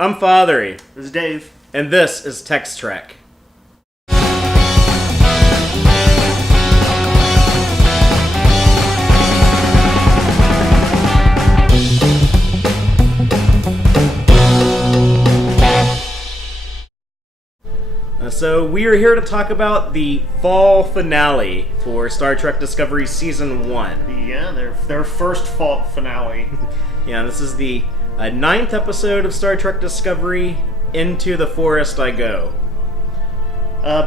I'm Fatheree. This is Dave. And this is Tex-Trek. So we are here to talk about the fall finale for Star Trek Discovery Season 1. Yeah, their first fall finale. Yeah, this is the 9th episode of Star Trek Discovery, Into the Forest I Go.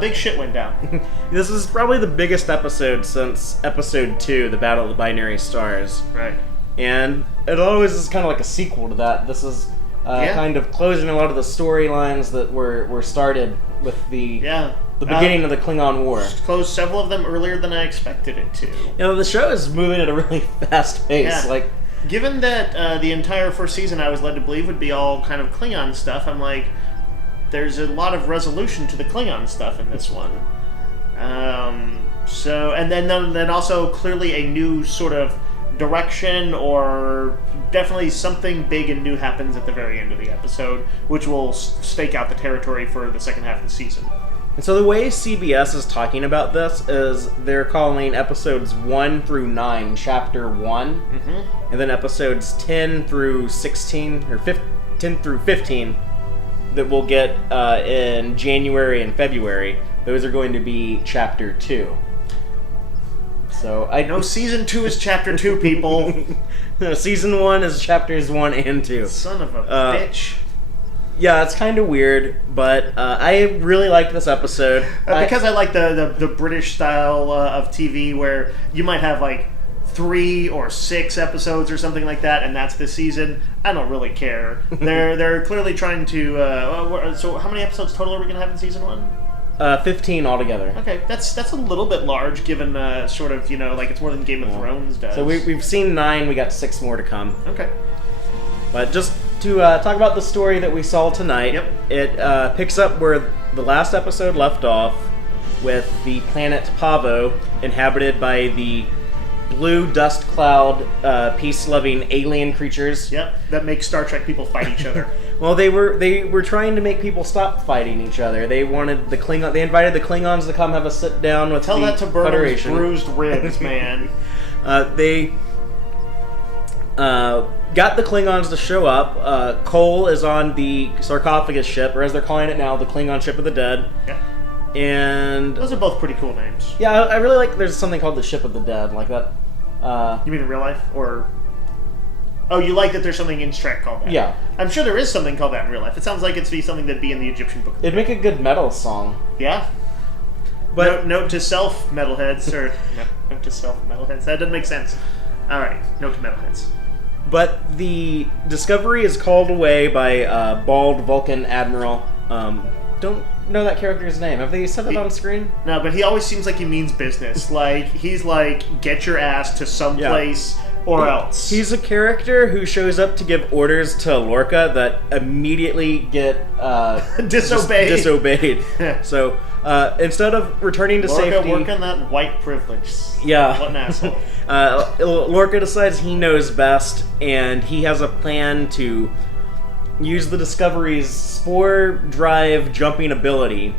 Big shit went down. This is probably the biggest episode since Episode 2, The Battle of the Binary Stars. Right. And it always is kind of like a sequel to that. This is kind of closing a lot of the storylines that were started with the beginning of the Klingon War. Closed several of them earlier than I expected it to. You know, the show is moving at a really fast pace. Yeah. Given that the entire first season I was led to believe would be all kind of Klingon stuff, I'm like, there's a lot of resolution to the Klingon stuff in this one. And then also clearly a new sort of direction, or definitely something big and new happens at the very end of the episode, which will stake out the territory for the second half of the season. And so the way CBS is talking about this is they're calling episodes 1 through 9 Chapter 1, and then episodes 10 through 16, or 10 through 15, that we'll get in January and February, those are going to be Chapter 2. So I know Season 2 is Chapter 2, people. No, Season 1 is Chapters 1 and 2. Son of a bitch. Yeah, it's kind of weird, but I really liked this episode. Because I like the British style of TV where you might have like 3 or 6 episodes or something like that, and that's the season. I don't really care. They're clearly trying to... so how many episodes total are we going to have in Season 1? 15 altogether. Okay, that's a little bit large, given sort of, like it's more than Game of Thrones does. So we've seen 9, we got 6 more to come. Okay. But just to talk about the story that we saw tonight, it picks up where the last episode left off, with the planet Pavo, inhabited by the blue dust cloud, peace-loving alien creatures. Yep, that make Star Trek people fight each other. Well, they were trying to make people stop fighting each other. They wanted the Klingon. They invited the Klingons to come have a sit down with the Federation. Tell that to Burnham's bruised ribs, man. They got the Klingons to show up. Cole is on the sarcophagus ship, or as they're calling it now, the Klingon ship of the dead. Yeah. And those are both pretty cool names. Yeah, I really like. There's something called the Ship of the Dead, like that. You mean in real life, or? Oh, you like that there's something in Trek called that? Yeah. I'm sure there is something called that in real life. It sounds like it'd be something that'd be in the Egyptian book. It'd make a good metal song. Yeah. But note to self, metalheads, or note to self, metalheads. That doesn't make sense. All right, note to metalheads. But the Discovery is called away by bald Vulcan admiral. Don't know that character's name. Have they said that on screen? No, but he always seems like he means business. Like, he's like, get your ass to some place or else. He's a character who shows up to give orders to Lorca that immediately get disobeyed. So instead of returning to safety... Lorca working that white privilege. Yeah. What an asshole. Lorca decides he knows best, and he has a plan to use the Discovery's spore drive jumping ability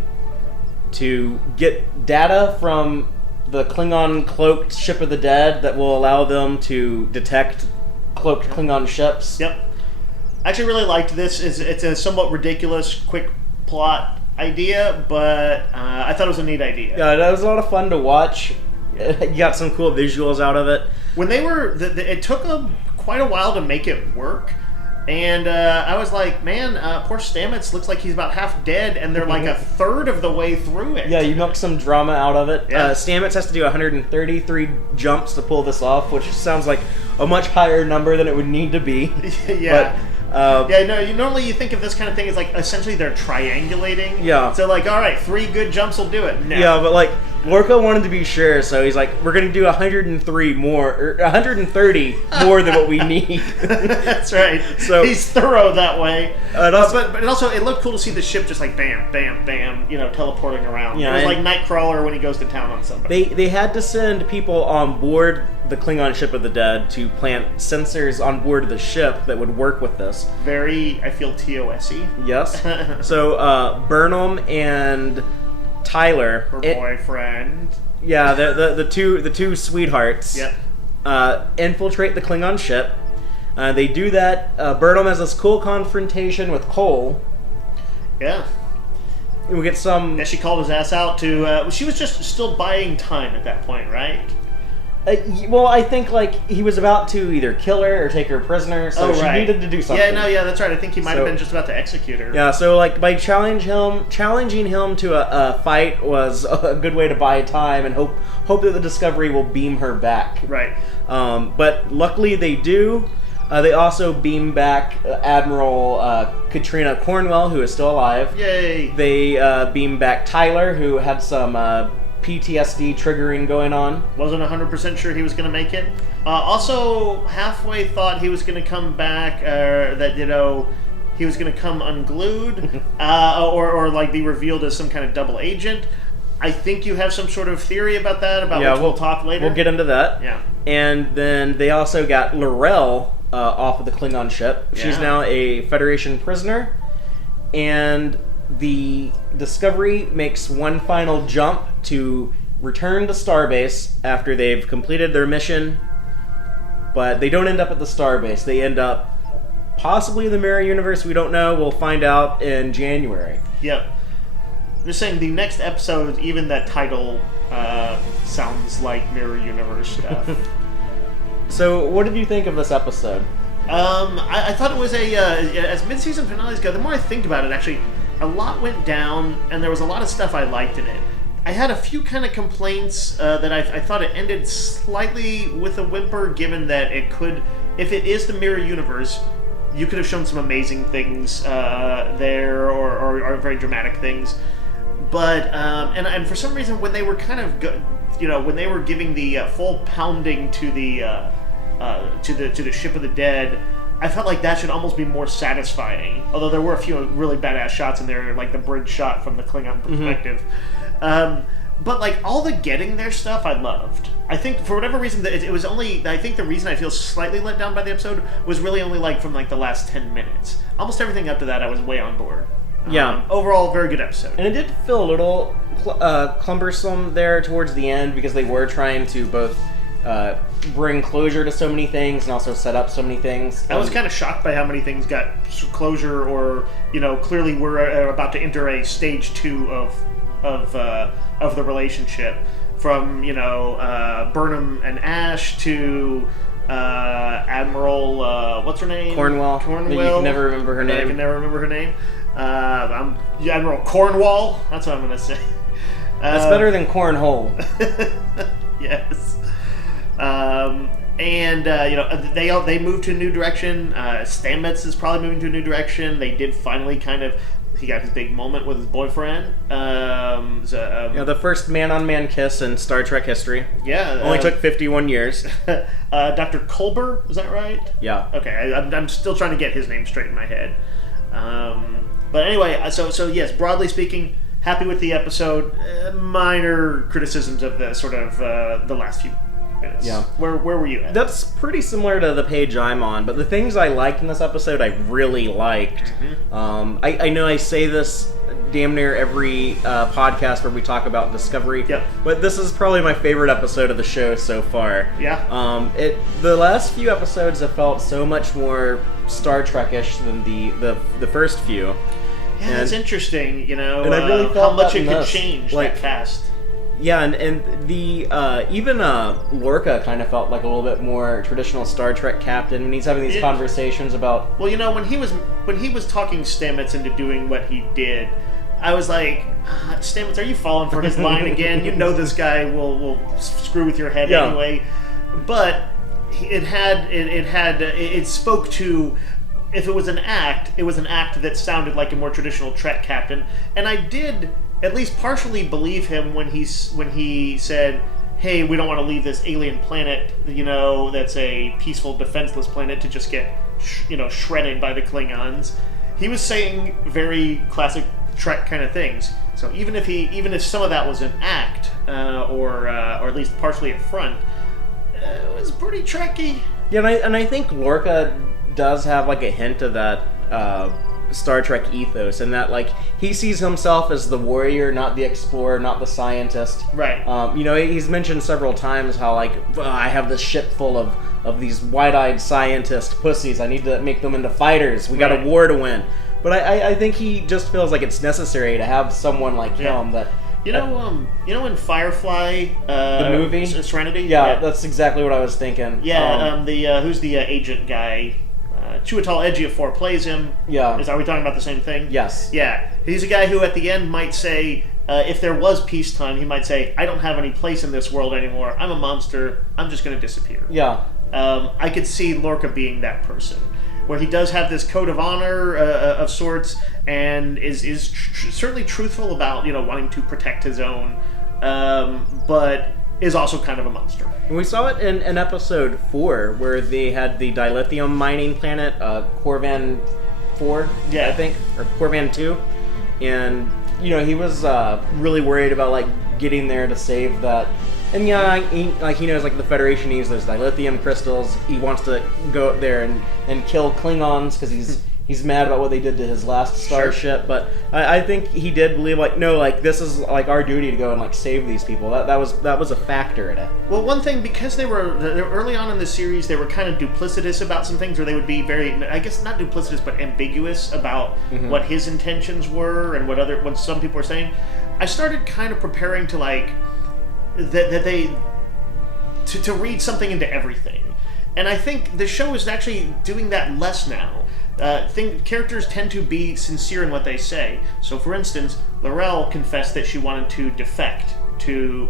to get data from the Klingon cloaked ship of the dead that will allow them to detect cloaked Klingon ships. Yep. I actually really liked this. It's a somewhat ridiculous, quick plot idea, but I thought it was a neat idea. Yeah, that was a lot of fun to watch. You got some cool visuals out of it. When they were... it took quite a while to make it work. And I was like, man, poor Stamets looks like he's about half dead, and they're like a third of the way through it. Yeah, you milked some drama out of it. Yeah. Stamets has to do 133 jumps to pull this off, which sounds like a much higher number than it would need to be. Yeah. Normally you think of this kind of thing as like essentially they're triangulating. Yeah. So like, all right, 3 good jumps will do it. No. Yeah, but like Lorca wanted to be sure, so he's like, we're going to do 103 more, or 130 more than what we need. That's right. So he's thorough that way. But it looked cool to see the ship just like bam, bam, bam, teleporting around. Yeah, it was like Nightcrawler when he goes to town on somebody. They had to send people on board the Klingon ship of the dead to plant sensors on board the ship that would work with this. Very, I feel TOS-y. Yes. So Burnham and Tyler, her boyfriend. Yeah, the two sweethearts. Yep. Infiltrate the Klingon ship. They do that. Burnham has this cool confrontation with Cole. Yeah. We get some. Yeah, she called his ass out to. She was just still buying time at that point, right? Well, I think like he was about to either kill her or take her prisoner, so she needed to do something. Yeah, that's right. I think he might have been just about to execute her. Yeah, so like by challenging him to a fight was a good way to buy time and hope that the Discovery will beam her back. Right. But luckily they do. They also beam back Admiral Katrina Cornwell, who is still alive. Yay! They beam back Tyler, who had some PTSD triggering going on. Wasn't 100% sure he was going to make it. Also, halfway thought he was going to come back, he was going to come unglued, or like be revealed as some kind of double agent. I think you have some sort of theory about that, which we'll talk later. We'll get into that. Yeah. And then they also got L'Rell off of the Klingon ship. Yeah. She's now a Federation prisoner. And the Discovery makes one final jump to return to Starbase after they've completed their mission. But they don't end up at the Starbase. They end up possibly in the Mirror Universe. We don't know. We'll find out in January. Yep. I'm just saying, the next episode, even that title sounds like Mirror Universe stuff. So, what did you think of this episode? I thought it was as mid-season finales go, the more I think about it, actually, a lot went down, and there was a lot of stuff I liked in it. I had a few kind of complaints that I thought it ended slightly with a whimper, given that it could, if it is the Mirror Universe, you could have shown some amazing things there, or very dramatic things. But and for some reason, when they were kind of when they were giving the full pounding to the ship of the dead, I felt like that should almost be more satisfying. Although there were a few really badass shots in there, like the bridge shot from the Klingon perspective. But like all the getting there stuff, I loved. I think for whatever reason, it was only. I think the reason I feel slightly let down by the episode was really only like from like the last 10 minutes. Almost everything up to that, I was way on board. Yeah. Overall, very good episode. And it did feel a little cumbersome there towards the end because they were trying to both bring closure to so many things and also set up so many things. I was kind of shocked by how many things got closure, or clearly we're about to enter a stage 2 of the relationship. From Burnham and Ash to Admiral what's her name? Cornwell. You can never remember her name. I can never remember her name. I'm Admiral Cornwall. That's what I'm gonna say. That's better than cornhole. Yes. They moved to a new direction. Stamets is probably moving to a new direction. They did finally he got his big moment with his boyfriend. The first man-on-man kiss in Star Trek history. Yeah. Only took 51 years. Dr. Culber, is that right? Yeah. Okay, I'm still trying to get his name straight in my head. But anyway, so yes, broadly speaking, happy with the episode. Minor criticisms of the sort of the last few minutes. Yeah. Where were you at? That's pretty similar to the page I'm on, but the things I liked in this episode, I really liked. Mm-hmm. I know I say this damn near every podcast where we talk about Discovery. Yep. But this is probably my favorite episode of the show so far. Yeah. The last few episodes have felt so much more Star Trek-ish than the first few. Yeah, it's interesting, and I really felt how much that it could change like, that fast. Yeah, and the even Lorca kind of felt like a little bit more traditional Star Trek captain when he's having these conversations about. Well, when he was talking Stamets into doing what he did, I was like, Stamets, are you falling for his line again? You know this guy will screw with your head anyway. But it spoke to. If it was an act, it was an act that sounded like a more traditional Trek captain, and I did at least partially believe him when he said, hey, we don't want to leave this alien planet, that's a peaceful, defenseless planet to just get, shredded by the Klingons. He was saying very classic Trek kind of things. So even if some of that was an act, or at least partially a front, it was pretty Trekky. Yeah, and I think Lorca does have like a hint of that Star Trek ethos, and that like he sees himself as the warrior, not the explorer, not the scientist. Right. He's mentioned several times how like I have this ship full of these wide-eyed scientist pussies. I need to make them into fighters. We got a war to win. But I think he just feels like it's necessary to have someone like him that. In Firefly, the movie Serenity. Yeah, that's exactly what I was thinking. Yeah, who's the agent guy? Chiwetel Ejiofor plays him. Yeah. Are we talking about the same thing? Yes. Yeah. He's a guy who at the end might say, if there was peacetime, he might say, I don't have any place in this world anymore. I'm a monster. I'm just going to disappear. Yeah. I could see Lorca being that person, where he does have this code of honor of sorts, and is certainly truthful about wanting to protect his own, but is also kind of a monster. And we saw it in episode 4, where they had the dilithium mining planet, Corvan 4, I think, or Corvan 2, and he was really worried about like getting there to save that. And he knows like the Federation needs those dilithium crystals. He wants to go up there and kill Klingons because he's mad about what they did to his last starship. Sure. But I think he did believe like no, like this is like our duty to go and like save these people. That was a factor in it. Well, one thing, because they were early on in the series, they were kind of duplicitous about some things, or they would be very, I guess not duplicitous, but ambiguous about what his intentions were and what some people were saying. I started kind of preparing to like. That they to read something into everything, and I think the show is actually doing that less now. Characters tend to be sincere in what they say. So, for instance, L'Rell confessed that she wanted to defect to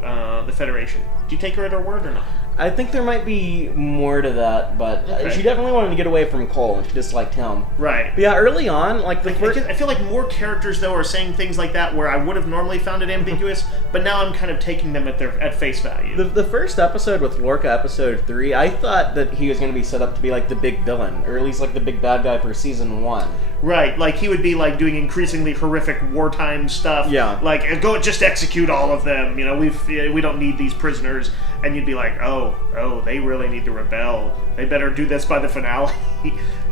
the Federation. Do you take her at her word or not? I think there might be more to that, but she definitely wanted to get away from Cole, and she disliked him. Right. But yeah, early on, like I feel like more characters though are saying things like that where I would have normally found it ambiguous, but now I'm kind of taking them at face value. The first episode with Lorca, episode 3, I thought that he was going to be set up to be like the big villain, or at least like the big bad guy for season 1. Right, like he would be like doing increasingly horrific wartime stuff. Yeah. Like go just execute all of them. We don't need these prisoners. And you'd be like, oh, they really need to rebel. They better do this by the finale.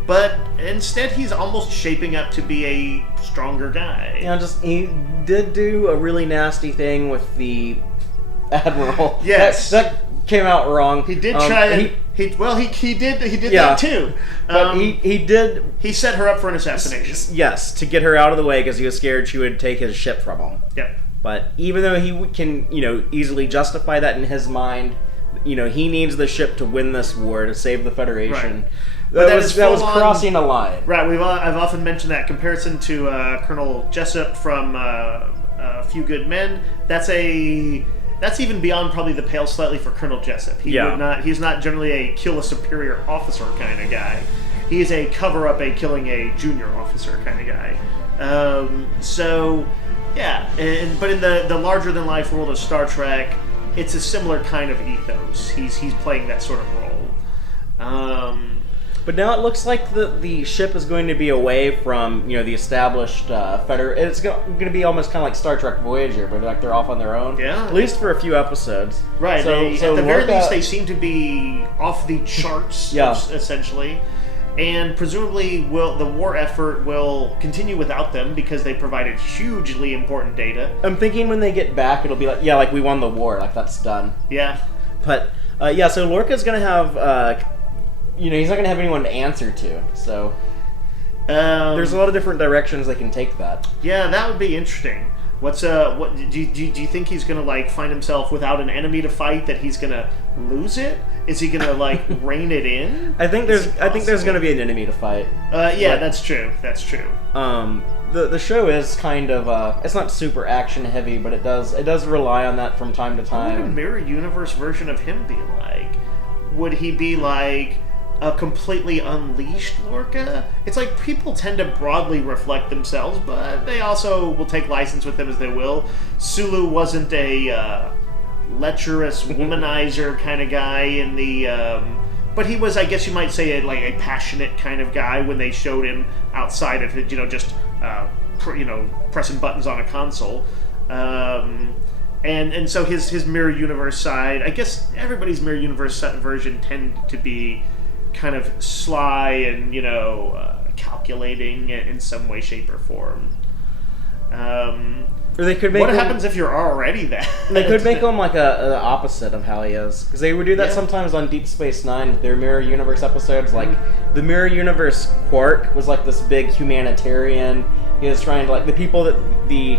But instead, he's almost shaping up to be a stronger guy. He did do a really nasty thing with the Admiral. Yes. That came out wrong. He did try he did that too. But he did. He set her up for an assassination. Yes, to get her out of the way because he was scared she would take his ship from him. Yep. But even though he can, easily justify that in his mind, he needs the ship to win this war to save the Federation. Right. That was crossing a line. Right. I've often mentioned that comparison to Colonel Jessup from A Few Good Men. That's even beyond probably the pale slightly for Colonel Jessup. He's not generally a kill a superior officer kind of guy. He is a cover up a killing a junior officer kind of guy. Yeah, but in the larger than life world of Star Trek, it's a similar kind of ethos. He's playing that sort of role. But now it looks like the ship is going to be away from the established It's going to be almost kind of like Star Trek Voyager, where they're off on their own. Yeah, at least for a few episodes. Right. At the very least, they seem to be off the charts. Essentially. And presumably, the war effort will continue without them because they provided hugely important data. I'm thinking when they get back, it'll be like, like we won the war, like that's done. Yeah. But so Lorca's gonna have, he's not gonna have anyone to answer to. So there's a lot of different directions they can take that. Yeah, that would be interesting. What do you think he's gonna find himself without an enemy to fight? That he's gonna lose it? Is he gonna rein it in? I think there's gonna be an enemy to fight. That's true. That's true. The show is kind of it's not super action heavy, but it does rely on that from time to time. What would a mirror universe version of him be like? Would he be like a completely unleashed Lorca. It's like people tend to broadly reflect themselves, but they also will take license with them as they will. Sulu wasn't a lecherous womanizer kind of guy in the... but he was, I guess you might say, a passionate kind of guy when they showed him outside of it, just pressing buttons on a console. And so his mirror universe side, I guess everybody's mirror universe version tend to be kind of sly and calculating in some way, shape, or form. Or they could make what happens if you're already that? They could make him like the opposite of how he is, because they would do that sometimes on Deep Space Nine with their mirror universe episodes. Like the mirror universe Quark was like this big humanitarian. He was trying to the people that the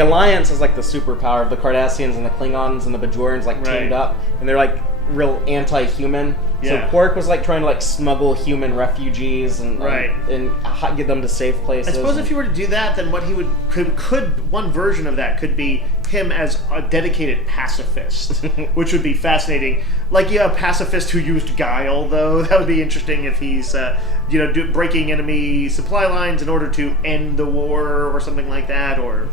Alliance is like the superpower of the Cardassians and the Klingons and the Bajorans teamed up, and they're real anti-human. Yeah. So Quark was trying to smuggle human refugees and and get them to safe places. I suppose if you were to do that, then what he could one version of that could be him as a dedicated pacifist, which would be fascinating. A pacifist who used guile, though. That would be interesting if he's breaking enemy supply lines in order to end the war or something like that, or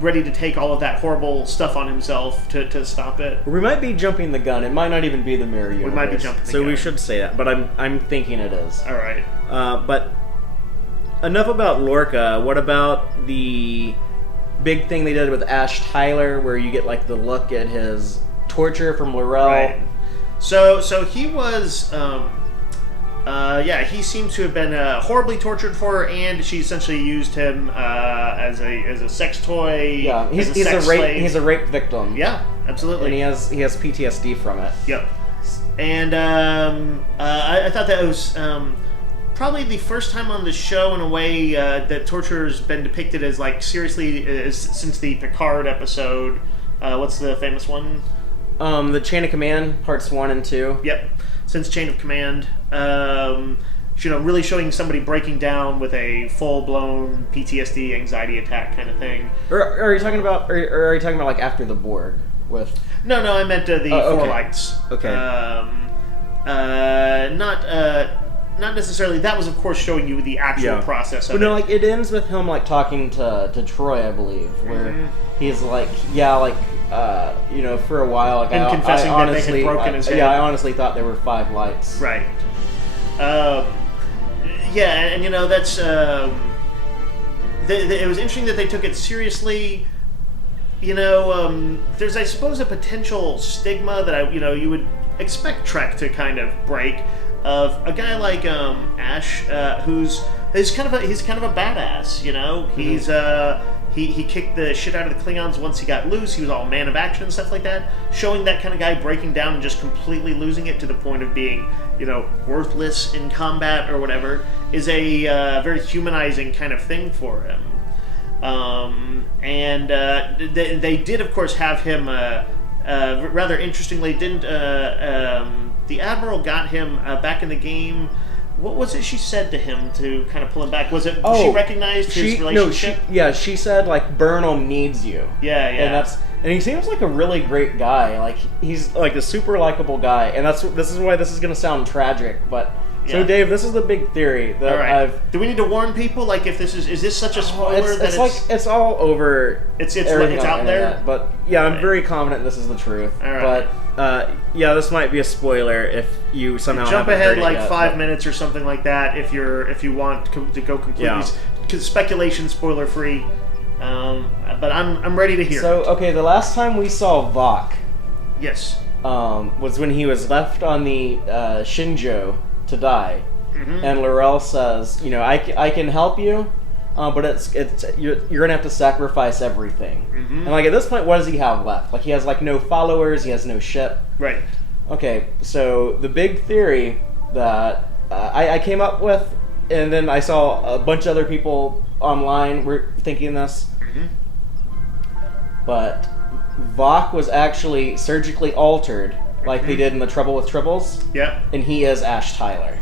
ready to take all of that horrible stuff on himself to stop it. We might be jumping the gun. It might not even be the mirror universe. We might be jumping the gun. So we should say that, but I'm thinking it is. All right. But enough about Lorca. What about the big thing they did with Ash Tyler, where you get the look at his torture from L'Rell? Right. So he was... he seems to have been horribly tortured for her, and she essentially used him as a sex toy. Yeah, he's a rape victim. Yeah, absolutely. And he has PTSD from it. Yep. And I thought that was probably the first time on the show, in a way, that torture's been depicted as seriously since the Picard episode. What's the famous one? The Chain of Command, parts 1 and 2. Yep. Since Chain of Command, really showing somebody breaking down with a full-blown PTSD, anxiety attack kind of thing. Or are you talking about? Or are you talking about after the Borg with? No, I meant the Four Lights. Okay. Not necessarily. That was, of course, showing you the actual process of it. No, it ends with him talking to Troy, I believe, where he's for a while, and confessing that they had broken his head. Yeah, I honestly thought there were 5 lights. Right. And that's. It was interesting that they took it seriously. There's, I suppose, a potential stigma that you would expect Trek to kind of break, of a guy like Ash, he's kind of a badass. He kicked the shit out of the Klingons once he got loose. He was all man of action and stuff like that. Showing that kind of guy breaking down and just completely losing it to the point of being, worthless in combat or whatever, is a very humanizing kind of thing for him. They did, of course, have him. Rather interestingly, didn't the Admiral got him back in the game? What was it she said to him to kind of pull him back? Was it she recognized his relationship? She said Burnham needs you. Yeah. And he seems like a really great guy. He's a super likable guy, and this is why this is going to sound tragic, but. Yeah. So Dave, this is the big theory that I've. Do we need to warn people? If this is this such a spoiler it's all over. It's out there. But yeah, I'm very confident this is the truth. All right. But this might be a spoiler if you somehow jump haven't ahead heard it yet, 5 minutes or something like that if you want to go completely speculation spoiler free. But I'm ready to hear. So okay, the last time we saw Vok, yes, was when he was left on the Shinjo to die, and L'Rell says, I can help you, but you're gonna have to sacrifice everything. And at this point, what does he have left? He has no followers, he has no ship. Right. Okay, so the big theory that I came up with, and then I saw a bunch of other people online were thinking this, but Vok was actually surgically altered. Like they did in The Trouble with Tribbles. Yeah. And he is Ash Tyler.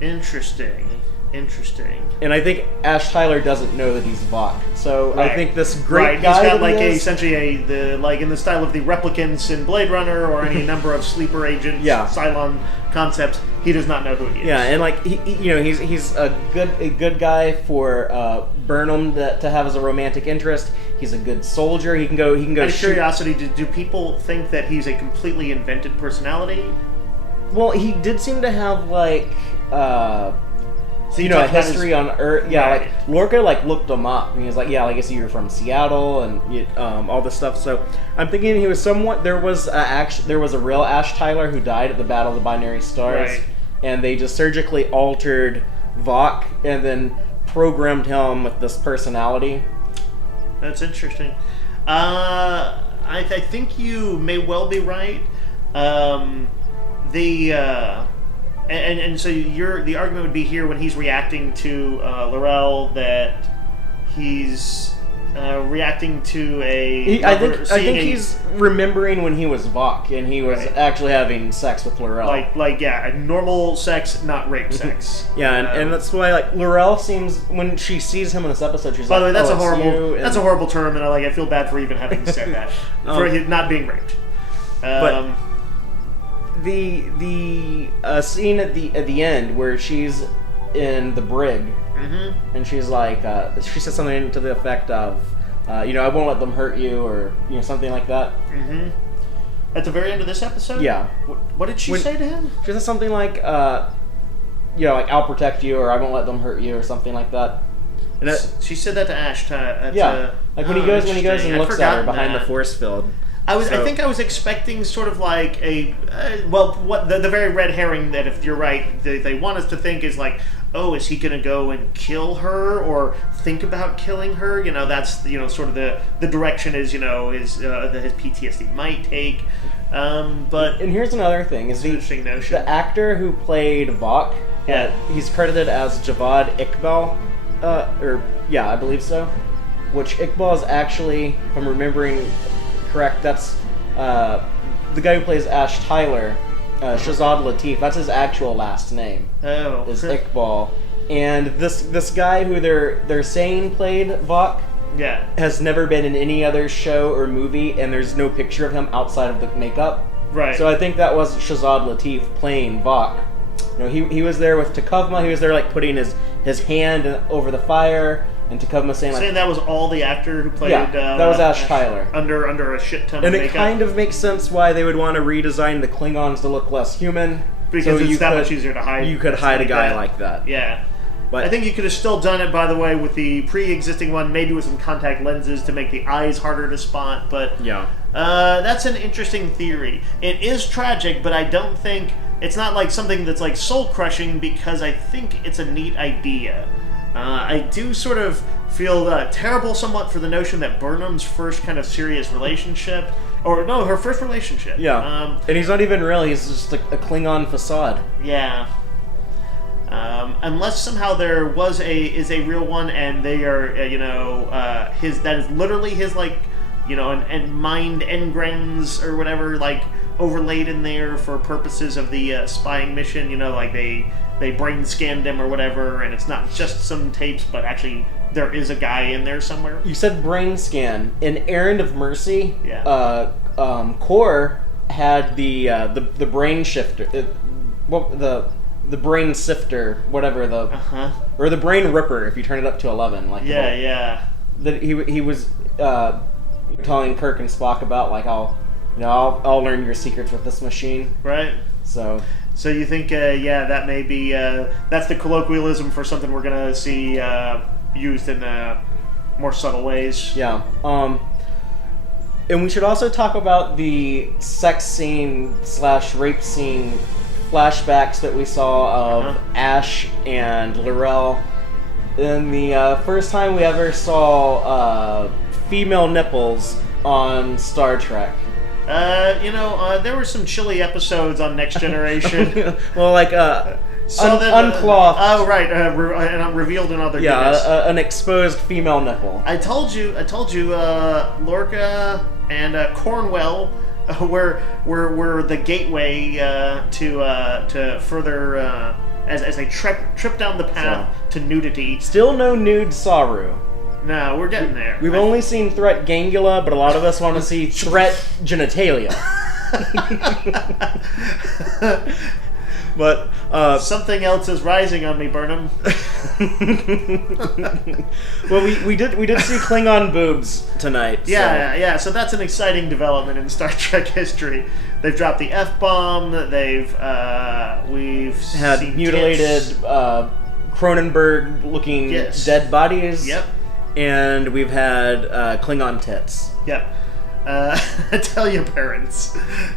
Interesting. Interesting. And I think Ash Tyler doesn't know that he's Vok. So I think this great guy he's got that he is, essentially like in the style of the replicants in Blade Runner or any number of sleeper agents, Cylon concepts. He does not know who he is. Yeah, and like he's a good guy for Burnham to have as a romantic interest. He's a good soldier. He can go. Out of curiosity, do people think that he's a completely invented personality? Well, he did seem to have like. A history on Earth. Yeah, right. like Lorca looked him up, and he was like, "Yeah, I guess you're from Seattle," and all this stuff. So I'm thinking he was somewhat. There was a real Ash Tyler who died at the Battle of the Binary Stars, right. And they just surgically altered Vok and then programmed him with this personality. That's interesting. I think you may well be right. And so the argument would be here when he's reacting to L'Rell that he's reacting to I think he's remembering when he was Vok and he was actually having sex with L'Rell. Like normal sex, not rape sex. And that's why L'Rell seems, when she sees him in this episode, she's by the way, that's a horrible term, and I feel bad for even having said that for not being raped. But the scene at the end where she's in the brig, and she's like, she says something to the effect of, I won't let them hurt you, or something like that. At the very end of this episode? Yeah. What did she say to him? She says something like, I'll protect you, or I won't let them hurt you, or something like that. And she said that to Ash. When he goes and looks at her behind the force field. I think I was expecting sort of like what the very red herring that, if you're right, they want us to think is like, oh, is he going to go and kill her or think about killing her? That's sort of the direction is that his PTSD might take. But and here's another thing: is interesting notion. The actor who played Vok, he's credited as Javad Iqbal, I believe so. Which Iqbal is actually, if I'm remembering correct, that's the guy who plays Ash Tyler, Shazad Latif. That's his actual last name. Oh, is Iqbal. And this guy who they're saying played Vok, has never been in any other show or movie, and there's no picture of him outside of the makeup. Right. So I think that was Shazad Latif playing Vok. He was there with Takovma. He was there putting his hand over the fire. And Takovma saying that was all the actor who played. Yeah, that was Ash Tyler under a shit ton of makeup. And it kind of makes sense why they would want to redesign the Klingons to look less human, because it's that much easier to hide. You could hide a guy like that. Yeah, but I think you could have still done it, by the way, with the pre-existing one, maybe with some contact lenses to make the eyes harder to spot. But that's an interesting theory. It is tragic, but I don't think it's not like something that's like soul crushing, because I think it's a neat idea. I do sort of feel terrible somewhat for the notion that Burnham's first kind of serious relationship, her first relationship. Yeah. And he's not even real, he's just a Klingon facade. Yeah. Unless somehow there is a real one, and they are, that is literally his, and mind engrams or whatever, overlaid in there for purposes of the spying mission, they brain scanned him or whatever, and it's not just some tapes, but actually there is a guy in there somewhere. You said brain scan. In Errand of Mercy, Kor had the brain shifter, the brain sifter, whatever or the brain ripper if you turn it up to 11. That he was telling Kirk and Spock about I'll learn your secrets with this machine. Right. So you think, that may be, that's the colloquialism for something we're going to see used in more subtle ways. Yeah. And we should also talk about the sex scene / rape scene flashbacks that we saw of Ash and L'Rell. In the first time we ever saw female nipples on Star Trek. There were some chilly episodes on Next Generation. Well, unclothed. Oh, right. And revealed in other goodness. An exposed female nipple. I told you. Lorca and Cornwell were the gateway to further as they trip down the path to nudity. Still no nude Saru. No, we're getting there. We've only seen threat gangula, but a lot of us want to see threat genitalia. But something else is rising on me, Burnham. Well, we did see Klingon boobs tonight. Yeah. So that's an exciting development in Star Trek history. They've dropped the F-bomb. We've had seen mutilated Cronenberg-looking dead bodies. Yep. And we've had Klingon tits. Yep. Tell your parents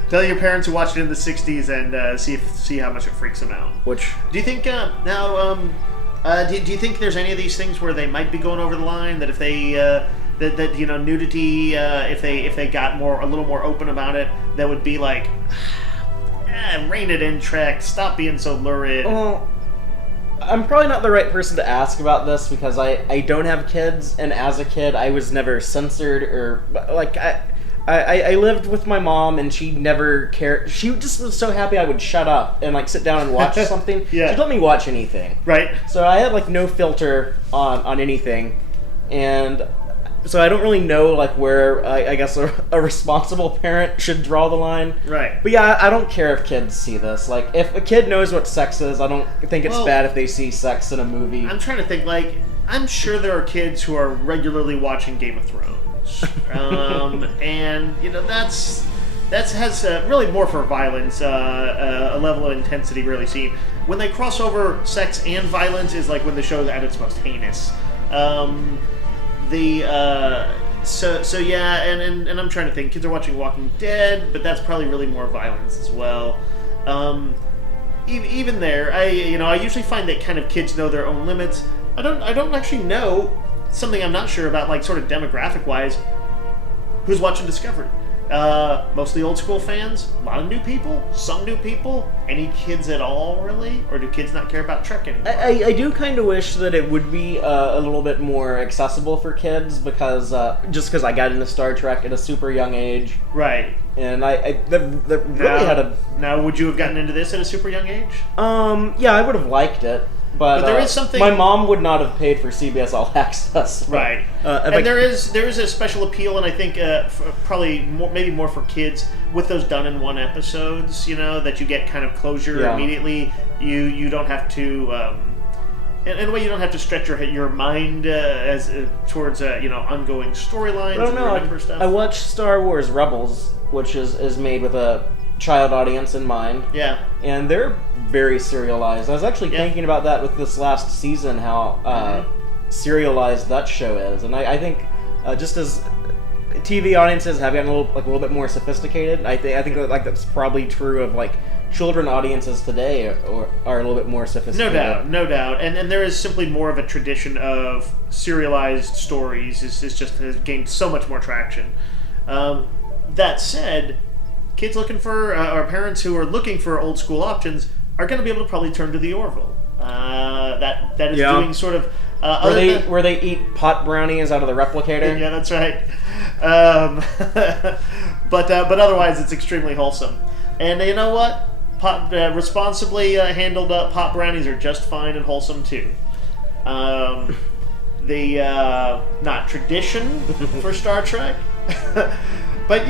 who watched it in the '60s and see how much it freaks them out. Which do you think do you think there's any of these things where they might be going over the line? That if they that nudity, if they got a little more open about it, that would be like, rein it in, Trek. Stop being so lurid. Well, I'm probably not the right person to ask about this because I don't have kids, and as a kid I was never censored or like I lived with my mom and she never cared. She just was so happy I would shut up and like sit down and watch something. Yeah. She'd let me watch anything. Right. So I had like no filter on anything, and so I don't really know like where I guess a responsible parent should draw the line. Right. But yeah, I don't care if kids see this. Like if a kid knows what sex is, I don't think it's bad if they see sex in a movie. I'm trying to think. Like I'm sure there are kids who are regularly watching Game of Thrones. And that has really more for violence, a level of intensity rarely seen. When they cross over sex and violence is like when the show is at its most heinous. And I'm trying to think. Kids are watching Walking Dead, but that's probably really more violence as well. Even there, I usually find that kind of kids know their own limits. I don't actually know. Something I'm not sure about, like sort of demographic-wise, who's watching Discovery? Mostly old school fans, a lot of new people, some new people, any kids at all, really? Or do kids not care about Trek anymore? I do kind of wish that it would be a little bit more accessible for kids because just because I got into Star Trek at a super young age. Right. And that really had a... Now, would you have gotten into this at a super young age? Yeah, I would have liked it. But there is something. My mom would not have paid for CBS All Access. Right. And there is a special appeal, and I think maybe more for kids with those done-in-one episodes. That you get kind of closure immediately. You don't have to. In a way, you don't have to stretch your mind towards ongoing storylines. I don't know. Remember stuff. I watched Star Wars Rebels, which is made with a child audience in mind. Yeah. And they're very serialized. I was actually thinking about that with this last season, how serialized that show is, and I think just as TV audiences have gotten a little bit more sophisticated, I think that's probably true of like children audiences today are a little bit more sophisticated. No doubt. And there is simply more of a tradition of serialized stories. It's just has gained so much more traction. That said, kids looking for, or parents who are looking for old school options are going to be able to probably turn to the Orville. That is doing sort of... where they eat pot brownies out of the replicator? Yeah, that's right. But otherwise, it's extremely wholesome. And you know what? Responsibly handled pot brownies are just fine and wholesome, too. Not tradition for Star Trek. But I'm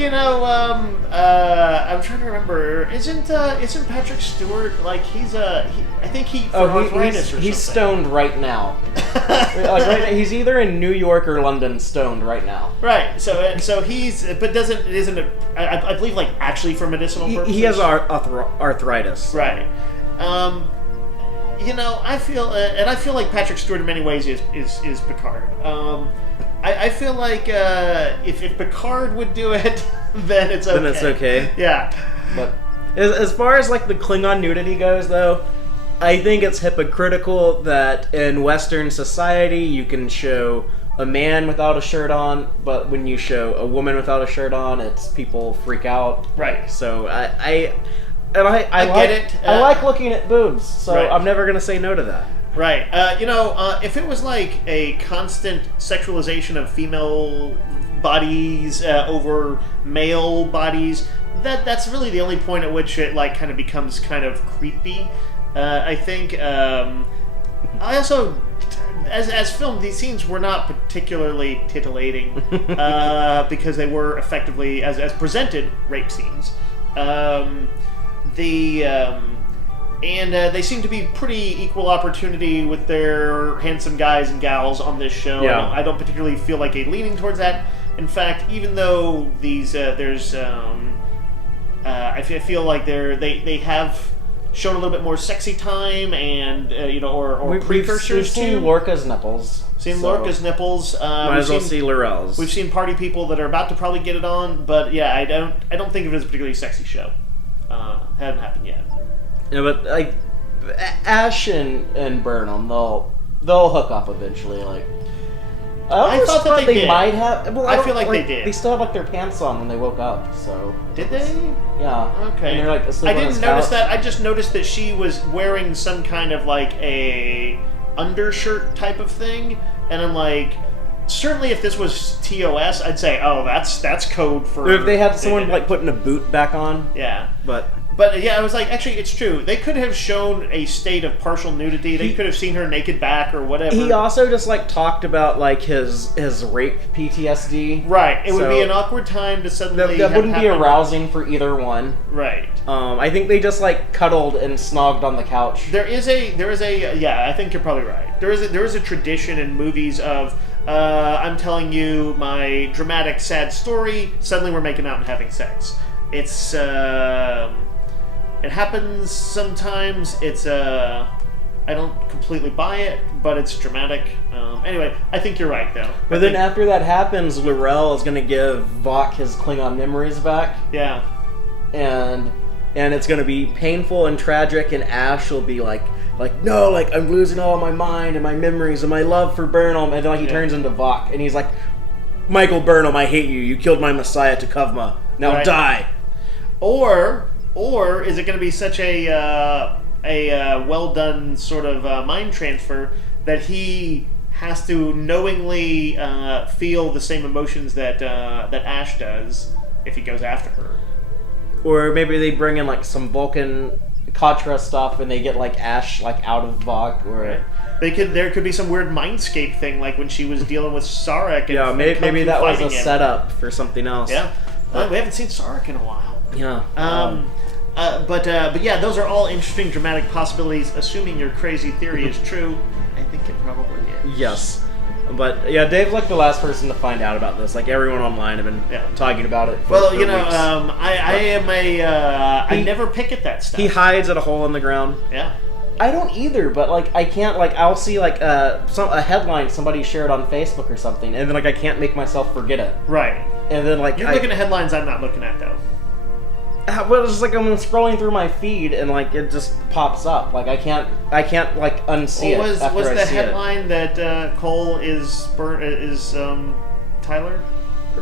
trying to remember. Isn't Patrick Stewart like I think he for arthritis or something. He's stoned right now. He's either in New York or London, stoned right now. Right. So he's isn't it? I believe like actually for medicinal purposes. He has arthritis. Right. I feel like Patrick Stewart in many ways is Picard. I feel like if Picard would do it, then it's okay. Then it's okay. Yeah. But as far as like the Klingon nudity goes, though, I think it's hypocritical that in Western society you can show a man without a shirt on, but when you show a woman without a shirt on, people freak out. Right. So I get it. I like looking at boobs, so right. I'm never gonna say no to that. Right. If it was like a constant sexualization of female bodies over male bodies, that's really the only point at which it like kind of becomes kind of creepy. I think I also, as filmed, these scenes were not particularly titillating because they were effectively, as presented, rape scenes. And they seem to be pretty equal opportunity with their handsome guys and gals on this show. Yeah. I don't particularly feel like a leaning towards that. In fact, even though these I feel like they have shown a little bit more sexy time and or precursors we've seen to Lorca's nipples. Seen Lorca's nipples. Might as well see Laurel's. We've seen party people that are about to probably get it on, but yeah, I don't think of it as a particularly sexy show. Hasn't happened yet. Yeah, but like Ash and Burnham, they'll hook up eventually. Like I thought that they did. might have. Well, I feel like they did. They still have like their pants on when they woke up. So did they? Yeah. Okay. And they're like asleep I on didn't his notice couch. that. I just noticed that she was wearing some kind of like a undershirt type of thing, and I'm like, certainly if this was TOS, I'd say, oh, that's code for. Or if they had someone like putting a boot back on. Yeah. But yeah, I was like, actually, it's true. They could have shown a state of partial nudity. They could have seen her naked back or whatever. He also just like talked about like his rape PTSD. Right. It would be an awkward time to suddenly. That wouldn't be arousing for either one. Right. I think they just like cuddled and snogged on the couch. There is a yeah. I think you're probably right. There is a tradition in movies of I'm telling you my dramatic sad story. Suddenly we're making out and having sex. It's it happens sometimes. It's I don't completely buy it, but it's dramatic. Anyway, I think you're right though. But then after that happens, Laurel is going to give Vok his Klingon memories back. Yeah. And it's going to be painful and tragic, and Ash will be like no, like I'm losing all of my mind and my memories and my love for Burnham, and then like he turns into Vok and he's like, Michael Burnham, I hate you. You killed my Messiah T'Kuvma. Now die. Or is it going to be such a well done sort of mind transfer that he has to knowingly feel the same emotions that Ash does if he goes after her? Or maybe they bring in like some Vulcan Katra stuff and they get like Ash like out of Vok, or there could be some weird mindscape thing like when she was dealing with Sarek. And maybe that was a setup for something else. Yeah, we haven't seen Sarek in a while. Yeah. But yeah, those are all interesting dramatic possibilities. Assuming your crazy theory is true, I think it probably is. Yes. But yeah, Dave's like the last person to find out about this. Like everyone online have been talking about it. For weeks. I He never pick at that stuff. He hides at a hole in the ground. Yeah. I don't either, but like I can't like I'll see like a headline somebody shared on Facebook or something, and then like I can't make myself forget it. Right. And then like you're looking at headlines I'm not looking at though. Well, it's just like I'm scrolling through my feed and like it just pops up. Like I can't like unsee it. Was after the I see headline that Cole is Tyler?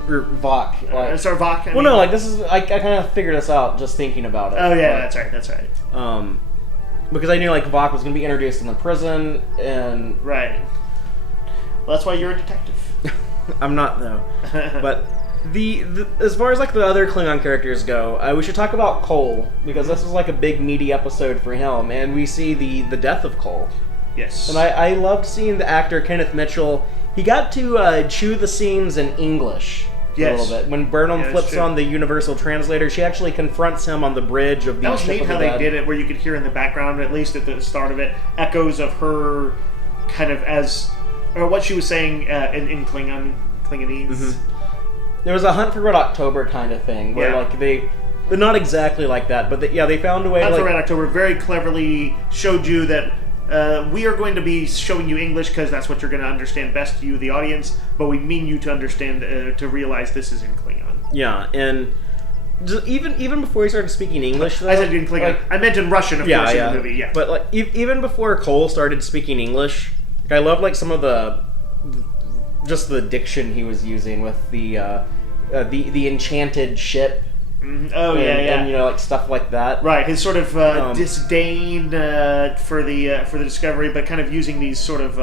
Or Vok. Like, sorry, Vok. Well, no, like this is I kind of figured this out just thinking about it. Oh yeah, that's right. Because I knew like Vok was going to be introduced in the prison and right. Well, that's why you're a detective. I'm not though, but. The as far as like the other Klingon characters go, we should talk about Cole, because this was like a big meaty episode for him, and we see the death of Cole. Yes. And I loved seeing the actor Kenneth Mitchell. He got to chew the scenes in English a little bit. When Burnham flips on the universal translator, she actually confronts him on the bridge of the ship. That was neat how they did it, where you could hear in the background, at least at the start of it, echoes of her kind of or what she was saying in Klingonese. Mm-hmm. There was a Hunt for Red October kind of thing, where like but not exactly like that, but they found a way. Hunt for Red October very cleverly showed you that we are going to be showing you English because that's what you're going to understand best, you, the audience, but we mean you to understand, to realize this is in Klingon. Yeah, and even before he started speaking English, though, I said in Klingon. I meant in Russian, of course, in the movie. Yeah, but like even before Cole started speaking English, I love like some of the diction he was using with the enchanted ship. Oh and like stuff like that. Right, his sort of disdain for the discovery, but kind of using these sort of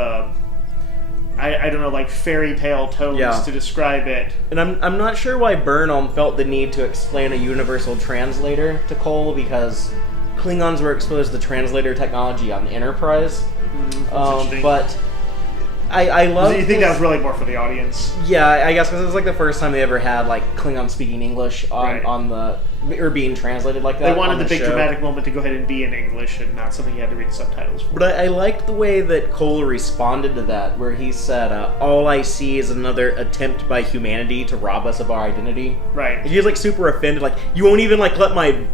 I don't know, like fairy tale tones to describe it. And I'm not sure why Burnham felt the need to explain a universal translator to Cole, because Klingons were exposed to translator technology on the Enterprise. But I love. You think that was really more for the audience? Yeah, I guess because it was like the first time they ever had like Klingon speaking English on the or being translated like that. They wanted the big show. Dramatic moment to go ahead and be in English and not something you had to read subtitles for. But I liked the way that Cole responded to that, where he said, "All I see is another attempt by humanity to rob us of our identity." Right. He was like super offended, like you won't even like let my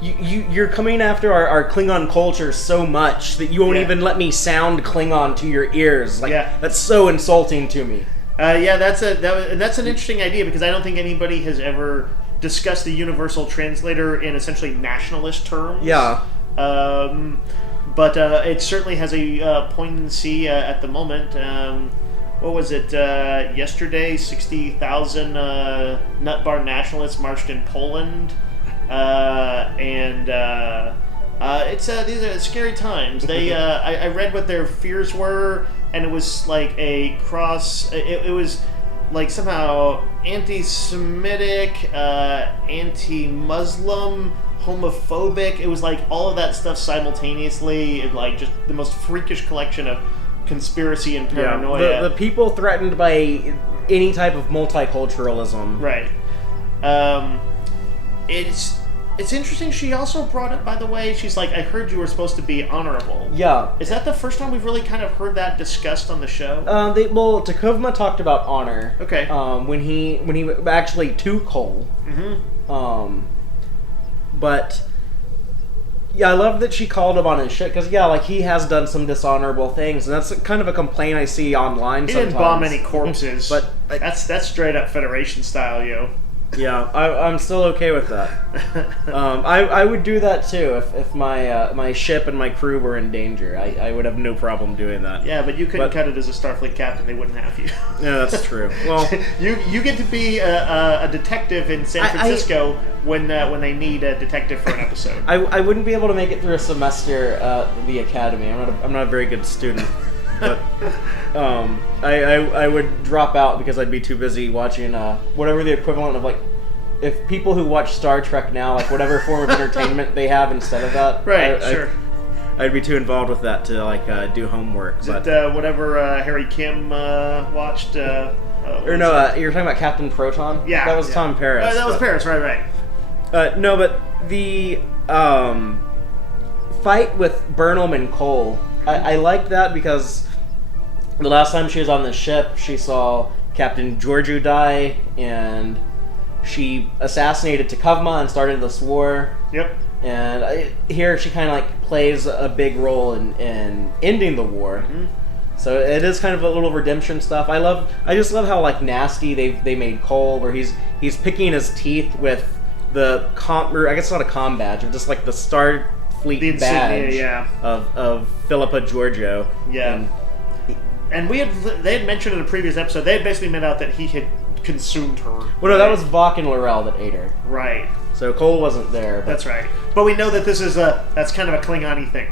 you're coming after our Klingon culture so much that you won't even let me sound Klingon to your ears. Like that's so insulting to me. That's an interesting idea because I don't think anybody has ever discussed the universal translator in essentially nationalist terms. Yeah. But it certainly has a poignancy at the moment. What was it? Yesterday, 60,000 nut bar nationalists marched in Poland, these are scary times. They, I read what their fears were, and it was like a cross. It was like somehow anti-Semitic, anti-Muslim, homophobic. It was like all of that stuff simultaneously, and like just the most freakish collection of conspiracy and paranoia. Yeah, the people threatened by any type of multiculturalism. Right. It's interesting. She also brought up, by the way, she's like, I heard you were supposed to be honorable. Yeah. Is that the first time we've really kind of heard that discussed on the show? Takuma talked about honor. Okay. When he actually to Cole. Mm-hmm. But yeah, I love that she called him on his shit because like he has done some dishonorable things, and that's kind of a complaint I see online. He sometimes. didn't bomb any corpses, but that's straight up Federation style, yo. Yeah, I'm still okay with that. I would do that too if my ship and my crew were in danger. I would have no problem doing that. Yeah, but you couldn't cut it as a Starfleet captain; they wouldn't have you. Yeah, that's true. Well, you get to be a detective in San Francisco when they need a detective for an episode. I wouldn't be able to make it through a semester at the academy. I'm not a very good student. But I would drop out because I'd be too busy watching whatever the equivalent of like if people who watch Star Trek now, like whatever form of entertainment they have instead of that. Right, sure. I'd be too involved with that to like do homework. Is it whatever Harry Kim watched? You're talking about Captain Proton? Yeah. That was Tom Paris. That was Paris, right. No, but the fight with Burnham and Cole, I like that because the last time she was on the ship, she saw Captain Georgiou die, and she assassinated Takuma and started this war. Yep. And here she kind of like plays a big role in ending the war. Mm-hmm. So it is kind of a little redemption stuff. I just love how like nasty they made Cole, where he's picking his teeth with the or I guess it's not a comm badge, but just like the Starfleet badge of Philippa Georgiou. Yeah. And they had mentioned in a previous episode, they had basically made out that he had consumed her. Well, no, that was Vok and L'Rell that ate her. Right. So Cole wasn't there. But. That's right. But we know that this is that's kind of a Klingon-y thing.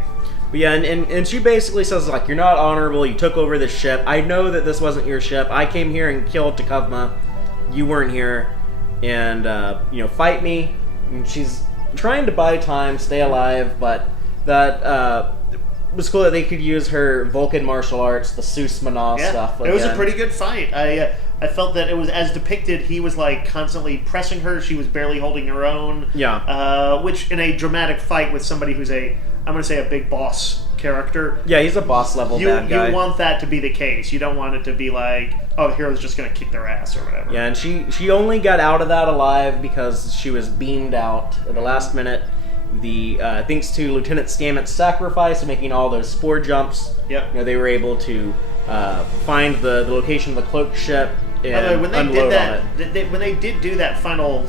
But yeah, and she basically says, like, you're not honorable, you took over this ship. I know that this wasn't your ship. I came here and killed Takuma. You weren't here. And, fight me. And she's trying to buy time, stay alive, but that, it was cool that they could use her Vulcan martial arts, the Susmana stuff. It was a pretty good fight. I felt that it was as depicted. He was like constantly pressing her. She was barely holding her own. Yeah. Which in a dramatic fight with somebody who's I'm going to say a big boss character. Yeah, he's a boss level bad guy. You want that to be the case. You don't want it to be like, oh, the hero's just going to kick their ass or whatever. Yeah, and she only got out of that alive because she was beamed out at the last minute. Thanks to Lieutenant Stamets' sacrifice and making all those spore jumps, they were able to find the location of the cloaked ship and by the way, when they unload did that, on it. when they did do that final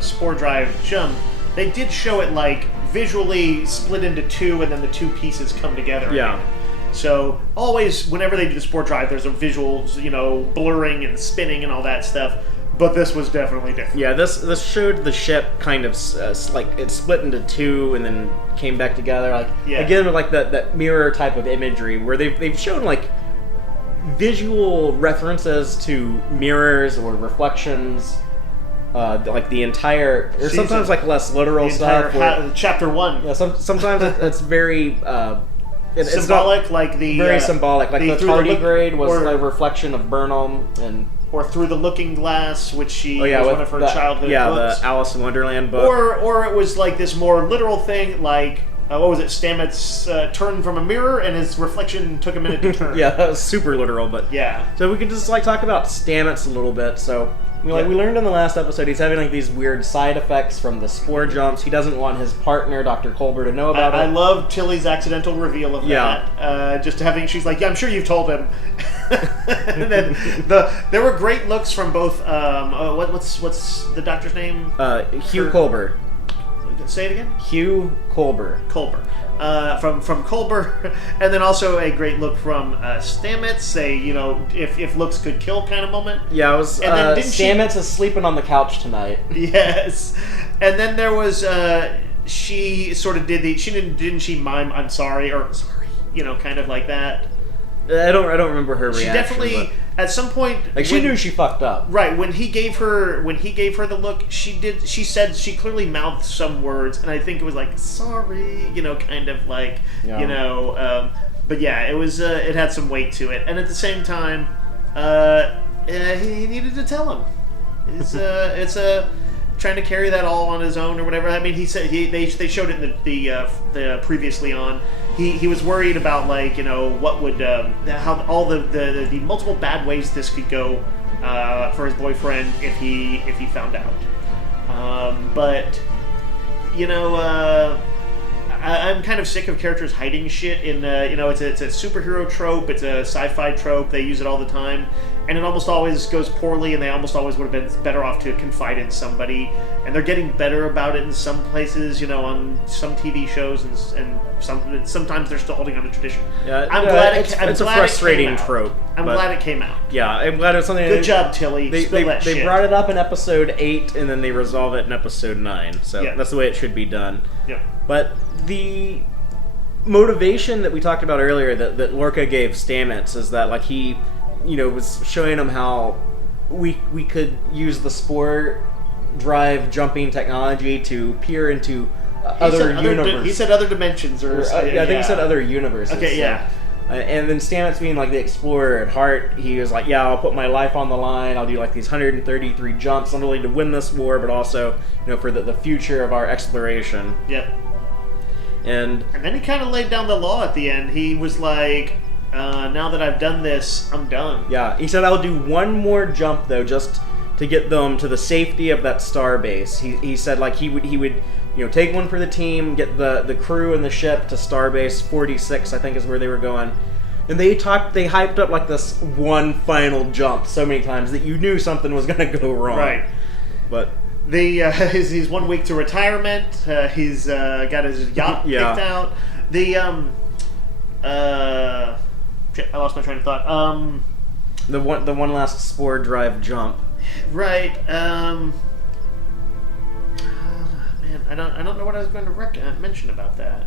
spore drive jump, they did show it like visually split into two, and then the two pieces come together. Yeah. Again. So always, whenever they do the spore drive, there's a visual, blurring and spinning and all that stuff. But this was definitely different. Yeah, this showed the ship kind of like it split into two and then came back together. Again with like that mirror type of imagery where they've shown like visual references to mirrors or reflections like the entire, or sometimes like less literal stuff. Chapter 1. Yeah, sometimes it's very it's symbolic, like the very symbolic. Like the tardigrade was a reflection of Burnham, and or Through the Looking Glass, which she was one of her childhood books. The Alice in Wonderland book. Or it was like this more literal thing, like what was it? Stamets turned from a mirror, and his reflection took a minute to turn. Yeah, that was super literal, but yeah. So we could just like talk about Stamets a little bit. So we learned in the last episode he's having like these weird side effects from the spore jumps. He doesn't want his partner, Dr. Colbert, to know about it. I love Tilly's accidental reveal of that. Just having, she's like, yeah, I'm sure you've told him. And then there were great looks from both. What's the doctor's name? Hugh Colbert. Say it again. Hugh Colbert. From Colbert, and then also a great look from Stamets. If looks could kill kind of moment. Yeah, it was. And then Stamets is sleeping on the couch tonight. Yes, and then there was. She sort of did didn't she mime "I'm sorry" or "sorry," kind of like that. I don't remember her reaction. She definitely at some point she knew she fucked up. Right, when he gave her the look, she said she clearly mouthed some words, and I think it was like sorry, kind of like but yeah, it was it had some weight to it, and at the same time, he needed to tell him. It's trying to carry that all on his own or whatever. I mean, he said they showed it in the previously on. He was worried about what would how all the multiple bad ways this could go for his boyfriend if he found out. But I'm kind of sick of characters hiding shit in it's a superhero trope, it's a sci-fi trope, they use it all the time, and it almost always goes poorly, and they almost always would have been better off to confide in somebody, and they're getting better about it in some places, on some TV shows, and sometimes they're still holding on to tradition. Yeah, I'm glad it's a frustrating trope. I'm glad it came out. Yeah, I'm glad it's something. Good job, Tilly. They brought it up in episode 8, and then they resolve it in episode 9. So that's the way it should be done. Yeah. But the motivation that we talked about earlier that Lorca gave Stamets is that he was showing him how we could use the spore drive jumping technology to peer into other universes. He said other dimensions, I think he said other universes. Okay, yeah. And then Stamets, being the explorer at heart, he was like, yeah, I'll put my life on the line. I'll do these 133 jumps, not only to win this war, but also for the future of our exploration. Yep. And then he kind of laid down the law at the end. He was like, now that I've done this, I'm done. Yeah, he said, I'll do one more jump, though, just to get them to the safety of that star base. He said he would take one for the team, get the crew and the ship to Starbase 46, I think is where they were going. And they hyped up this one final jump so many times that you knew something was going to go wrong. Right. But he's 1 week to retirement. He's got his yacht picked out. I lost my train of thought. The one last spore drive jump. Right. Man, I don't know what I was going to mention about that.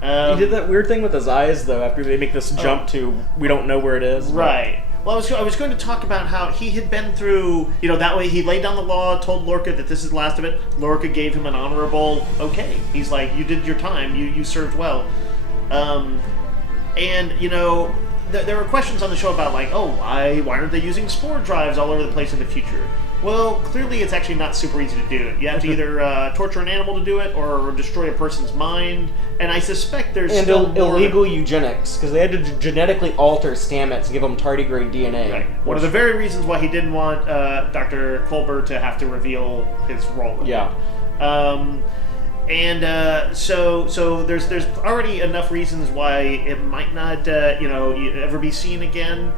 He did that weird thing with his eyes, though, after they make this jump to we don't know where it is. Right. Well, I was going to talk about how he had been through, that way he laid down the law, told Lorca that this is the last of it. Lorca gave him an honorable okay. He's like, you did your time, you served well. And, there were questions on the show about why aren't they using spore drives all over the place in the future? Well, clearly it's actually not super easy to do it. You have to either torture an animal to do it or destroy a person's mind. And I suspect there's illegal eugenics, because they had to genetically alter Stamets to give him tardigrade DNA. Right. One of the very reasons why he didn't want Dr. Colbert to have to reveal his role. Yeah. So there's already enough reasons why it might not ever be seen again.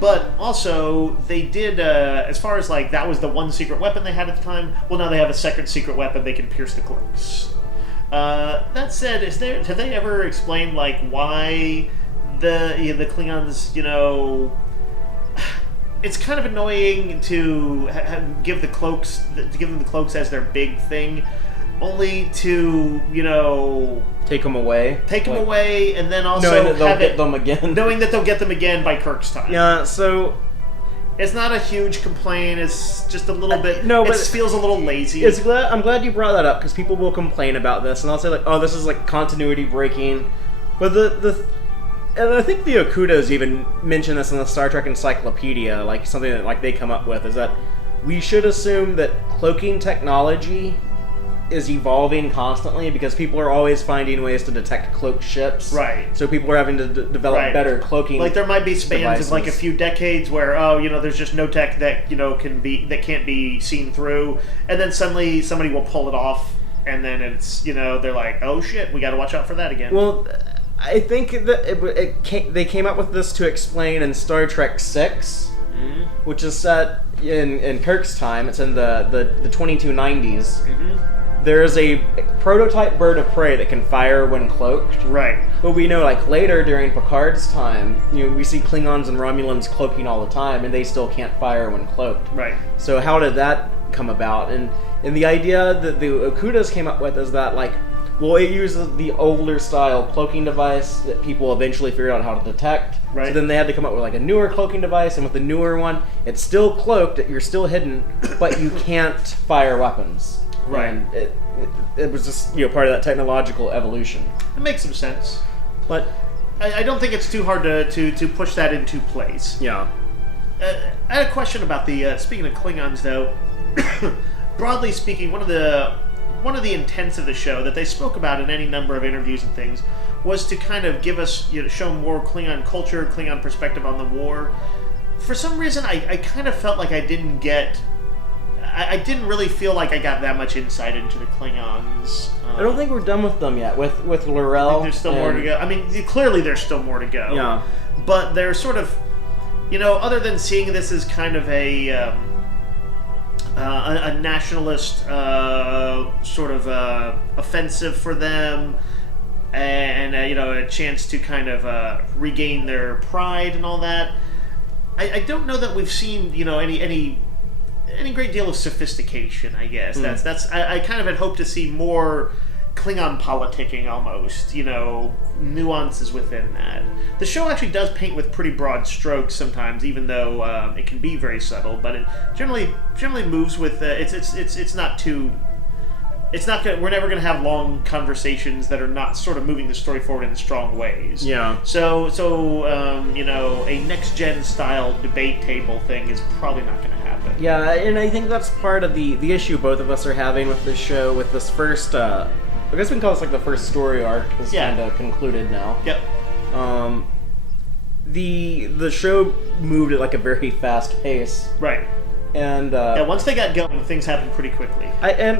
But also they did as far as that was the one secret weapon they had at the time. Well, now they have a second secret weapon. They can pierce the cloaks. That said, have they ever explained why the Klingons it's kind of annoying to give them the cloaks as their big thing, only to take them away, and then also knowing that they'll get them again, knowing that they'll get them again by Kirk's time. Yeah. So It's not a huge complaint. It's just a little bit. No, but it feels a little lazy. I'm glad you brought that up because people will complain about this, and I'll say like, "Oh, this is like continuity breaking." But and I think the Okudas even mentioned this in the Star Trek Encyclopedia, like something that like they come up with is that we should assume that cloaking technology is evolving constantly because people are always finding ways to detect cloaked ships. Right. So people are having to develop better cloaking. Like there might be spans devices. of like a few decades where there's just no tech that can't be seen through, and then suddenly somebody will pull it off, and then it's they're like, oh shit, we got to watch out for that again. Well, I think that they came up with this to explain in Star Trek VI, which is set in Kirk's time. It's in the 2290s. There is a prototype bird of prey that can fire when cloaked. Right. But we know, like, later during Picard's time, we see Klingons and Romulans cloaking all the time, and they still can't fire when cloaked. Right. So how did that come about? And the idea that the Okudas came up with is that, like, well, it uses the older style cloaking device that people eventually figured out how to detect. Right. So then they had to come up with like a newer cloaking device, and with the newer one, it's still cloaked, you're still hidden, but you can't fire weapons. Right. And it was just part of that technological evolution. It makes some sense, but I don't think it's too hard to push that into place. Yeah. I had a question about the speaking of Klingons, though. Broadly speaking, one of the intents of the show that they spoke about in any number of interviews and things was to kind of give us, show more Klingon culture, Klingon perspective on the war. For some reason, I kind of felt like I didn't really feel like I got that much insight into the Klingons. I don't think we're done with them yet. With L'Rell, I think there's still more to go. I mean, clearly there's still more to go. Yeah. But they're sort of, other than seeing this as kind of a nationalist sort of offensive for them, and a chance to kind of regain their pride and all that. I don't know that we've seen any great deal of sophistication. I guess that's I kind of had hoped to see more Klingon politicking almost, nuances within that. The show actually does paint with pretty broad strokes sometimes, even though it can be very subtle. But it generally moves with it's not too. It's not gonna, we're never going to have long conversations that are not sort of moving the story forward in strong ways. Yeah. So a next gen style debate table thing is probably not going to happen. Yeah, and I think that's part of the issue both of us are having with this show, with this first. I guess we can call this like the first story arc is kind of concluded now. Yep. The show moved at like a very fast pace. Right. And once they got going, things happened pretty quickly. I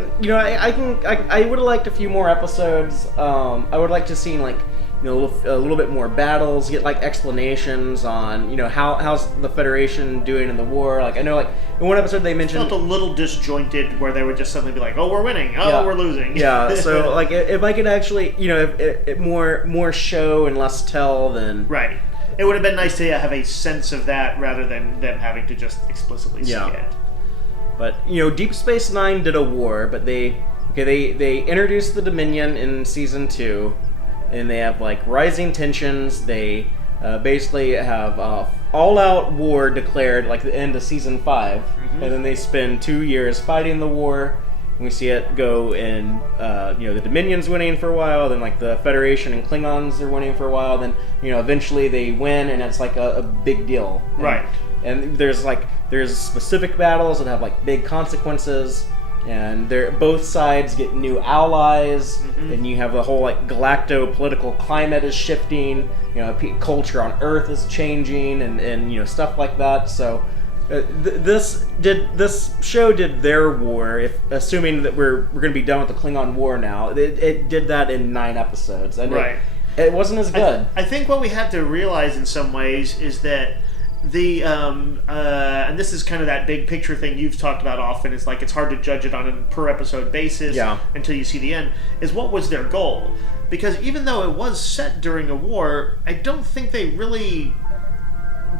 would have liked a few more episodes. I would like to see like a little bit more battles, get like explanations on how's the Federation doing in the war. Like I know like in one episode they mentioned it felt a little disjointed where they would just suddenly be like, oh, we're winning, oh, we're losing. Yeah, so like if I could actually if more show and less tell, then right. It would have been nice to have a sense of that rather than them having to just explicitly see it. But Deep Space Nine did a war, but they introduced the Dominion in season 2, and they have like rising tensions. They basically have all-out war declared like the end of season 5, and then they spend 2 years fighting the war. We see it go in, the Dominion's winning for a while, then like the Federation and Klingons are winning for a while, then eventually they win, and it's like a big deal. Right. And there's specific battles that have like big consequences, and both sides get new allies, and you have the whole like galacto-political climate is shifting, culture on Earth is changing, and stuff like that. So. This show did their war, assuming that we're going to be done with the Klingon War now. It did that in 9 episodes, and it wasn't as good. I think what we have to realize in some ways is that and this is kind of that big picture thing you've talked about often. Is like it's hard to judge it on a per episode basis until you see the end. Is what was their goal? Because even though it was set during a war, I don't think they really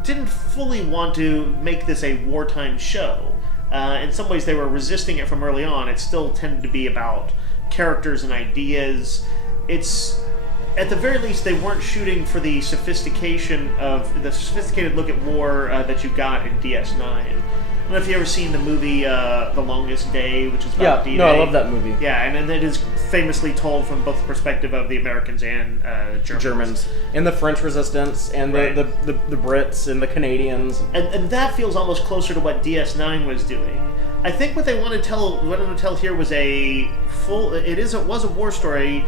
didn't fully want to make this a wartime show. In some ways, they were resisting it from early on. It still tended to be about characters and ideas. It's at the very least, they weren't shooting for the sophisticated look at war that you got in DS9. I don't know if you've ever seen the movie The Longest Day, which is about D-Day. No, I love that movie. Yeah, and it is famously told from both the perspective of the Americans and Germans. And the French resistance, and the Brits, and the Canadians. And that feels almost closer to what DS9 was doing. I think what they wanted to tell here was it was a war story,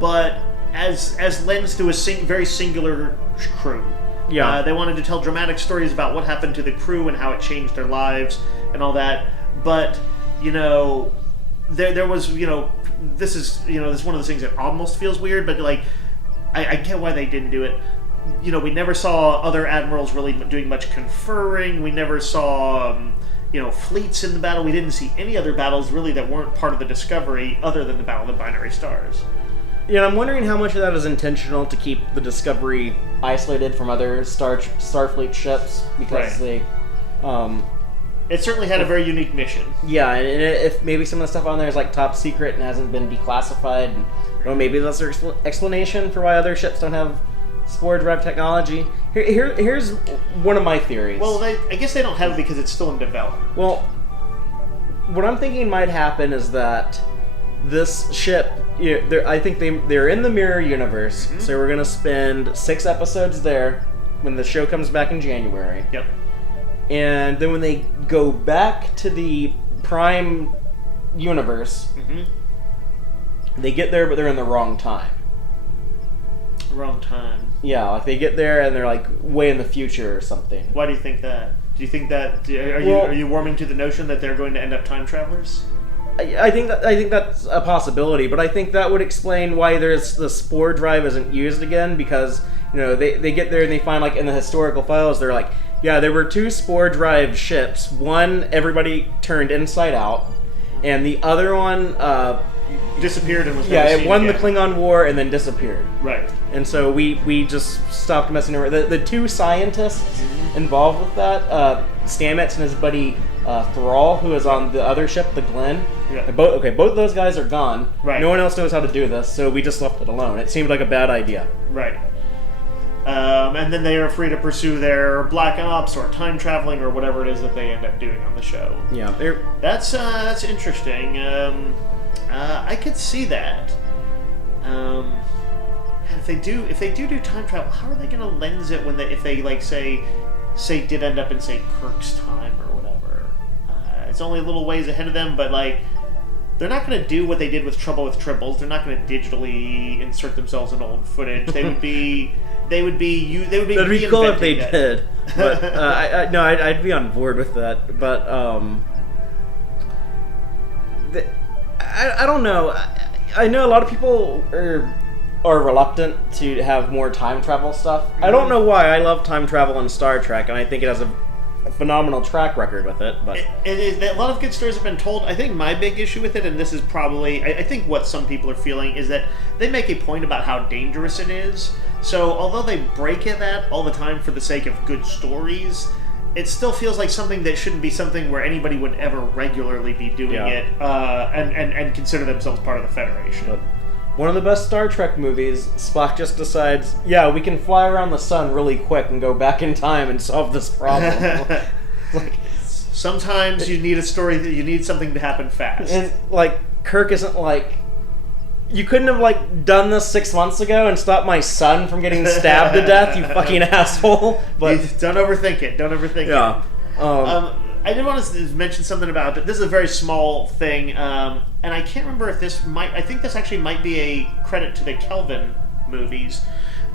but as lens to a very singular crew. Yeah. They wanted to tell dramatic stories about what happened to the crew and how it changed their lives and all that. But, there was, this is one of those things that almost feels weird, but like, I get why they didn't do it. We never saw other admirals really doing much conferring. We never saw, fleets in the battle. We didn't see any other battles really that weren't part of the Discovery other than the Battle of the Binary Stars. I'm wondering how much of that is intentional to keep the Discovery isolated from other Starfleet ships, because they... it certainly had a very unique mission. Yeah, and if maybe some of the stuff on there is like top secret and hasn't been declassified, maybe that's their explanation for why other ships don't have spore drive technology. Here's one of my theories. Well, I guess they don't have it because it's still in development. Well, what I'm thinking might happen is that this ship, I think they're in the mirror universe, so we're going to spend 6 episodes there when the show comes back in January. Yep. And then when they go back to the Prime universe, they get there, but they're in the wrong time. Wrong time. Yeah, like they get there and they're like way in the future or something. Why do you think that? Do you think that... Are you warming to the notion that they're going to end up time travelers? I think that's a possibility, but I think that would explain why the spore drive isn't used again, because they get there and they find, like, in the historical files, they're like, yeah, there were 2 spore drive ships. One, everybody turned inside out, and the other one disappeared and was never seen it won again. the Klingon War and then disappeared. Right. And so we just stopped messing around. The 2 scientists involved with that, Stamets and his buddy Thrall, who is on the other ship, the Glenn. Yeah. Both of those guys are gone. Right. No one else knows how to do this, so we just left it alone. It seemed like a bad idea. Right. And then they are free to pursue their black ops or time traveling or whatever it is that they end up doing on the show. Yeah. That's interesting. I could see that. If they do time travel, how are they going to lens it if they like say did end up in say Kirk's time or whatever? It's only a little ways ahead of them, but like they're not going to do what they did with Trouble with Tribbles. They're not going to digitally insert themselves in old footage. That'd be cool if they did. But I'd be on board with that. But I don't know. I know a lot of people are reluctant to have more time travel stuff. I don't know why. I love time travel in Star Trek, and I think it has a phenomenal track record with it. But a lot of good stories have been told. I think my big issue with it, and this is probably, I think what some people are feeling, is that they make a point about how dangerous it is. So although they break at that all the time for the sake of good stories, it still feels like something that shouldn't be something where anybody would ever regularly be doing it and consider themselves part of the Federation. But one of the best Star Trek movies, Spock just decides, yeah, we can fly around the sun really quick and go back in time and solve this problem. Sometimes you need a story that you need something to happen fast. And like Kirk isn't like, you couldn't have like done this 6 months ago and stopped my son from getting stabbed to death, you fucking asshole. But don't overthink it. Don't overthink it. I did want to mention something about it. This is a very small thing, and I can't remember if I think this actually might be a credit to the Kelvin movies.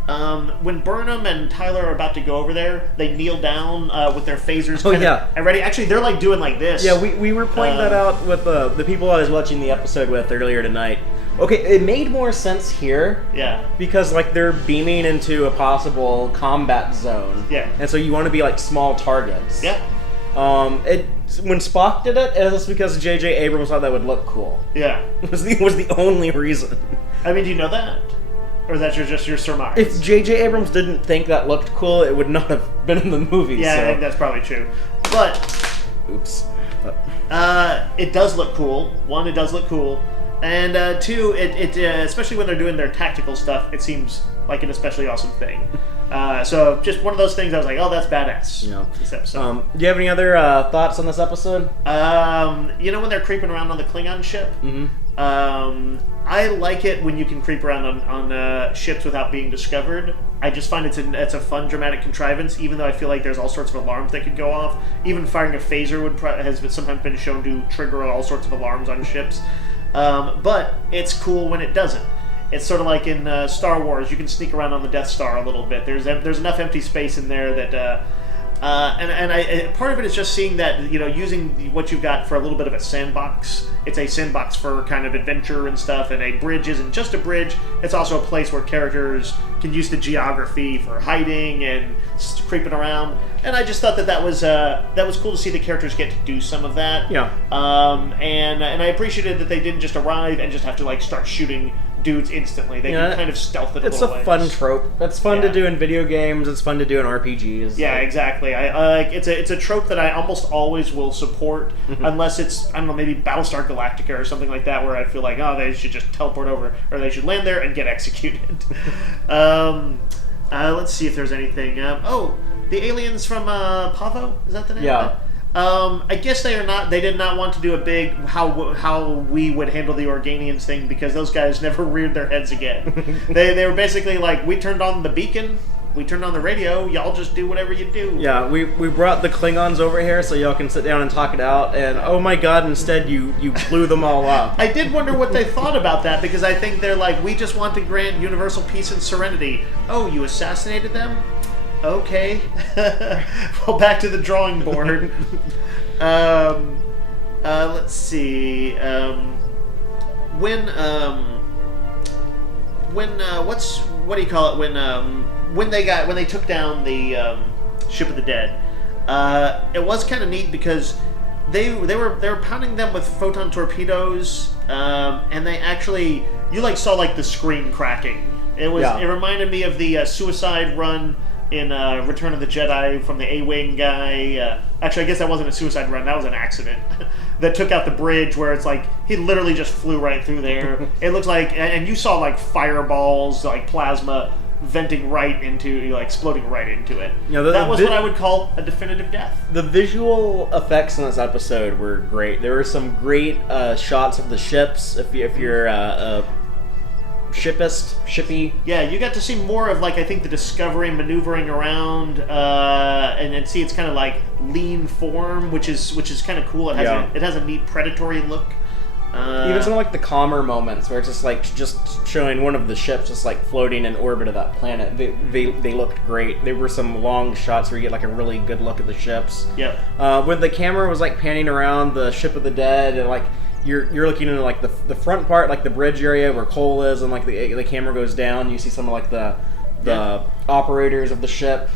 When Burnham and Tyler are about to go over there, they kneel down with their phasers. And ready. Actually, they're like doing like this. Yeah, we were pointing that out with the people I was watching the episode with earlier tonight. Okay, it made more sense here. Yeah. Because like they're beaming into a possible combat zone. Yeah. And so you want to be like small targets. Yeah. When Spock did it was because J.J. Abrams thought that would look cool. Yeah. was the only reason. I mean, do you know that? Or is that just your surmise? If J.J. Abrams didn't think that looked cool, it would not have been in the movie. Yeah, so. I think that's probably true. But... Oops. it does look cool. One, it does look cool. And two, especially when they're doing their tactical stuff, it seems like an especially awesome thing. So just one of those things I was like, oh, that's badass. Yeah. This episode. Do you have any other thoughts on this episode? When they're creeping around on the Klingon ship? Mm-hmm. I like it when you can creep around on ships without being discovered. I just find it's a fun, dramatic contrivance, even though I feel like there's all sorts of alarms that could go off. Even firing a phaser has sometimes been shown to trigger all sorts of alarms on ships. But it's cool when it doesn't. It's sort of like in Star Wars, you can sneak around on the Death Star a little bit. There's enough empty space in there that... part of it is just seeing that, using what you've got for a little bit of a sandbox. It's a sandbox for kind of adventure and stuff, and a bridge isn't just a bridge. It's also a place where characters can use the geography for hiding and creeping around. And I just thought that was cool to see the characters get to do some of that. Yeah. And I appreciated that they didn't just arrive and just have to start shooting dudes instantly. They can kind of stealth it a little It's a fun trope. It's fun to do in video games. It's fun to do in RPGs. Yeah, exactly. It's a trope that I almost always will support, unless it's, I don't know, maybe Battlestar Galactica or something like that, where I feel like, oh, they should just teleport over, or they should land there and get executed. Let's see if there's anything. The aliens from Pavo? Is that the name of it? I guess they did not want to do a big how we would handle the Organians thing, because those guys never reared their heads again. They were basically like, we turned on the beacon, we turned on the radio, y'all just do whatever you do. Yeah, we brought the Klingons over here so y'all can sit down and talk it out, and oh my god, instead you blew them all up. I did wonder what they thought about that, because I think they're like, we just want to grant universal peace and serenity. Oh, you assassinated them? Okay. Well, back to the drawing board. Let's see. What do you call it? When they took down the Ship of the Dead, it was kind of neat because they were pounding them with photon torpedoes, and they actually saw the screen cracking. It reminded me of the suicide run in Return of the Jedi from the A-Wing guy. Actually, I guess that wasn't a suicide run. That was an accident that took out the bridge, where it's like he literally just flew right through there. It looks like, and you saw fireballs, plasma venting right into, exploding right into it. That was what I would call a definitive death. The visual effects in this episode were great. There were some great shots of the ships. If you're shippy. Yeah, you got to see more of I think the Discovery maneuvering around, and see its kind of lean form, which is kind of cool. It has a neat predatory look. Even some of the calmer moments where it's just showing one of the ships just floating in orbit of that planet. They looked great. There were some long shots where you get a really good look at the ships. Yep. When the camera was panning around the Ship of the Dead, and you're looking into the front part, the bridge area where Cole is, and the camera goes down. You see some of the operators of the ship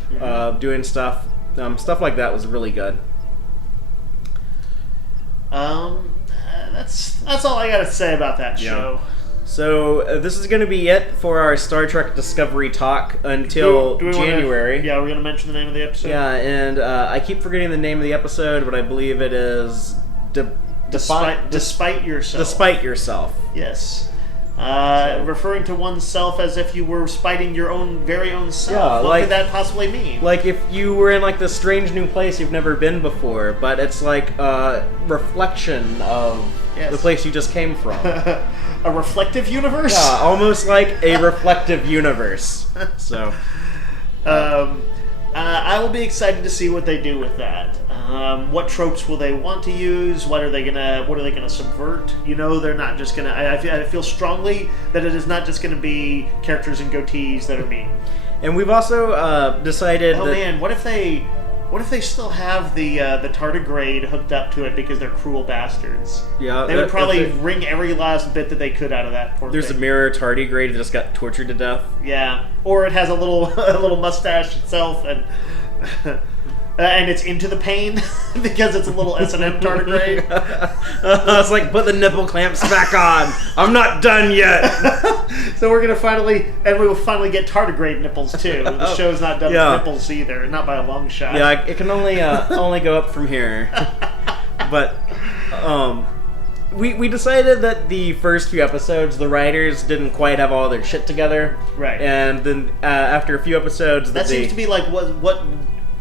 doing stuff. Stuff like that was really good. That's all I gotta say about that show. So this is going to be it for our Star Trek Discovery talk until January. We're going to mention the name of the episode. Yeah, and I keep forgetting the name of the episode, but I believe it is Despite Yourself. Despite Yourself. Yes. Referring to oneself as if you were spiting your very own self. Yeah, what could that possibly mean? If you were in this strange new place you've never been before, but it's a reflection of the place you just came from. A reflective universe? Yeah, almost like a reflective universe. So, I will be excited to see what they do with that. What tropes will they want to use? What are they gonna subvert? They're not just gonna. I feel strongly that it is not just gonna be characters in goatees that are mean. And we've also decided. Oh man, what if they still have the tardigrade hooked up to it because they're cruel bastards? Yeah, they would probably wring every last bit that they could out of that poor There's thing. a mirror tardigrade that just got tortured to death. Yeah, or it has a little mustache itself, and and it's into the pain because it's a little S&M tardigrade. It's put the nipple clamps back on. I'm not done yet. So we will finally get tardigrade nipples too. The show's not done with nipples either, not by a long shot. Yeah, it can only go up from here. But we decided that the first few episodes, the writers didn't quite have all their shit together. Right. And then after a few episodes... That seems to be like what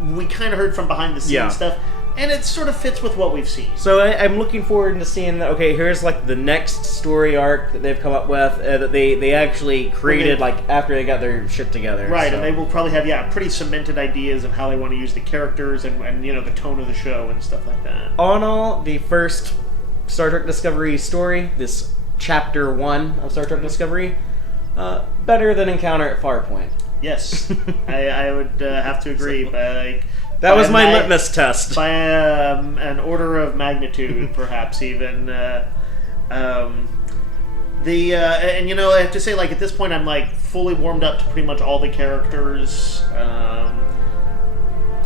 we kind of heard from behind the scenes stuff. And it sort of fits with what we've seen. So I'm looking forward to seeing that, okay, here's like the next story arc that they've come up with that they actually created like after they got their shit together. Right, so. And they will probably have, pretty cemented ideas of how they want to use the characters and the tone of the show and stuff like that. All in all, the first Star Trek Discovery story, this Chapter 1 of Star Trek Discovery, better than Encounter at Farpoint. Yes, I would have to agree, but that was my litmus test. By an order of magnitude, perhaps even. And I have to say, at this point, I'm fully warmed up to pretty much all the characters. I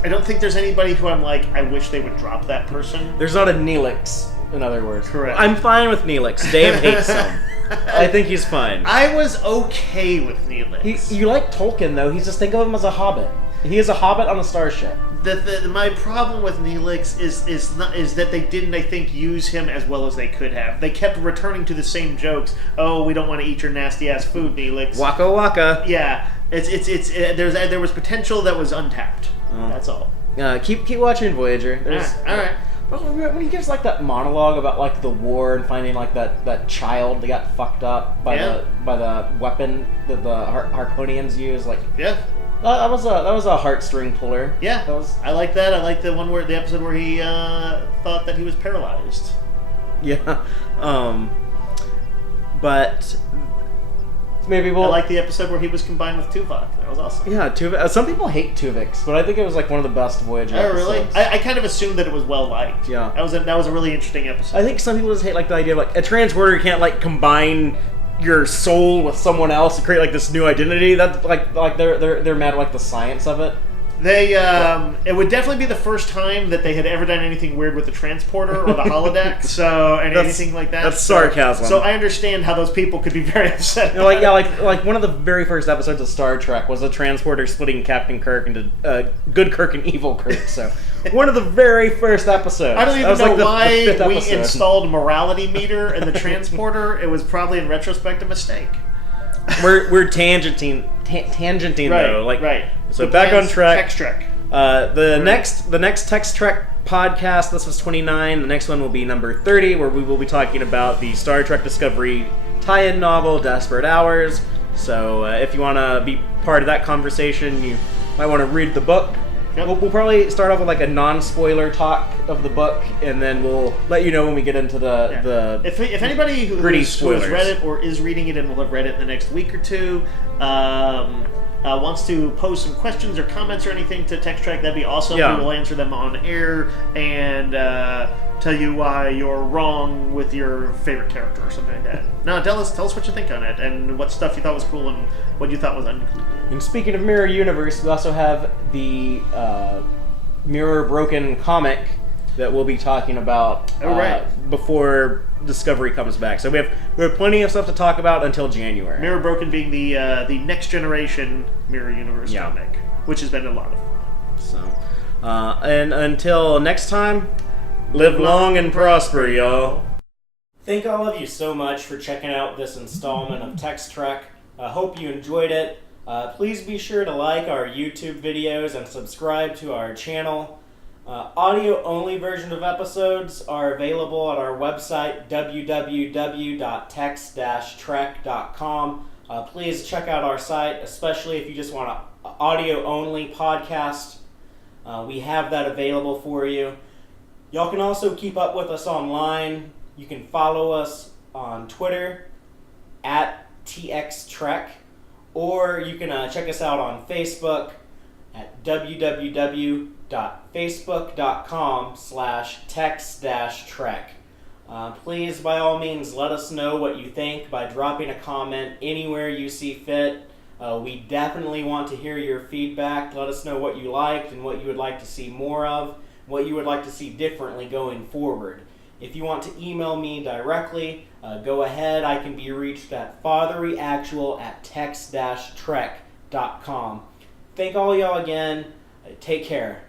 don't think there's anybody who I'm I wish they would drop that person. There's not a Neelix, in other words. Correct. I'm fine with Neelix. Dave hates him. I think he's fine. I was okay with Neelix. You like Tolkien, though. He's just think of him as a hobbit. He is a hobbit on a starship. My problem with Neelix is that they didn't, I think, use him as well as they could have. They kept returning to the same jokes. Oh, we don't want to eat your nasty ass food, Neelix. Waka waka. Yeah, there was potential that was untapped. That's all. Keep watching Voyager. All right. When he gives that monologue about the war and finding that child that got fucked up by the weapon that the Harkonians use, yeah. That was a heartstring puller. Yeah, I like that. I like the episode where he thought that he was paralyzed. Yeah, but maybe I like the episode where he was combined with Tuvok. That was awesome. Yeah, Tuvok. Some people hate Tuvix, but I think it was one of the best Voyager episodes. Oh, really? I kind of assumed that it was well liked. Yeah, that was a really interesting episode. I think some people just hate the idea of a transporter can't combine your soul with someone else and create this new identity. That's they're mad at the science of it. They it would definitely be the first time that they had ever done anything weird with the transporter or the holodeck. Anything like that. That's sarcasm. So I understand how those people could be very upset. One of the very first episodes of Star Trek was a transporter splitting Captain Kirk into good Kirk and evil Kirk. So one of the very first episodes. I don't even know why we episode. Installed a morality meter in the transporter. It was probably in retrospect a mistake. We're tangenting right, though. Right. So back on track. Tex-Trek. The next Tex-Trek podcast, this was 29. The next one will be number 30, where we will be talking about the Star Trek Discovery tie-in novel, Desperate Hours. So if you want to be part of that conversation, you might want to read the book. Yep. We'll probably start off with a non-spoiler talk of the book, and then we'll let you know when we get into the If anybody who has read it or is reading it and will have read it in the next week or two wants to pose some questions or comments or anything to Tex-Trek, that'd be awesome. Yeah. We will answer them on air and tell you why you're wrong with your favorite character or something like that. No, tell us what you think on it and what stuff you thought was cool and what you thought was uncool. And speaking of Mirror Universe, we also have the Mirror Broken comic that we'll be talking about before Discovery comes back. So we have plenty of stuff to talk about until January. Mirror Broken being the next generation Mirror Universe comic, which has been a lot of fun. So, and until next time, live long and prosper, y'all. Thank all of you so much for checking out this installment of Tex-Trek. I hope you enjoyed it. Please be sure to like our YouTube videos and subscribe to our channel. Audio-only version of episodes are available at our website, www.tex-trek.com. Please check out our site, especially if you just want an audio-only podcast. We have that available for you. Y'all can also keep up with us online. You can follow us on Twitter, @TXTrek, or you can check us out on Facebook at www.facebook.com/tex-trek. Please, by all means, let us know what you think by dropping a comment anywhere you see fit. We definitely want to hear your feedback. Let us know what you liked and what you would like to see more of, what you would like to see differently going forward. If you want to email me directly, go ahead. I can be reached at fathereeactual@tex-trek.com. Thank all y'all again. Take care.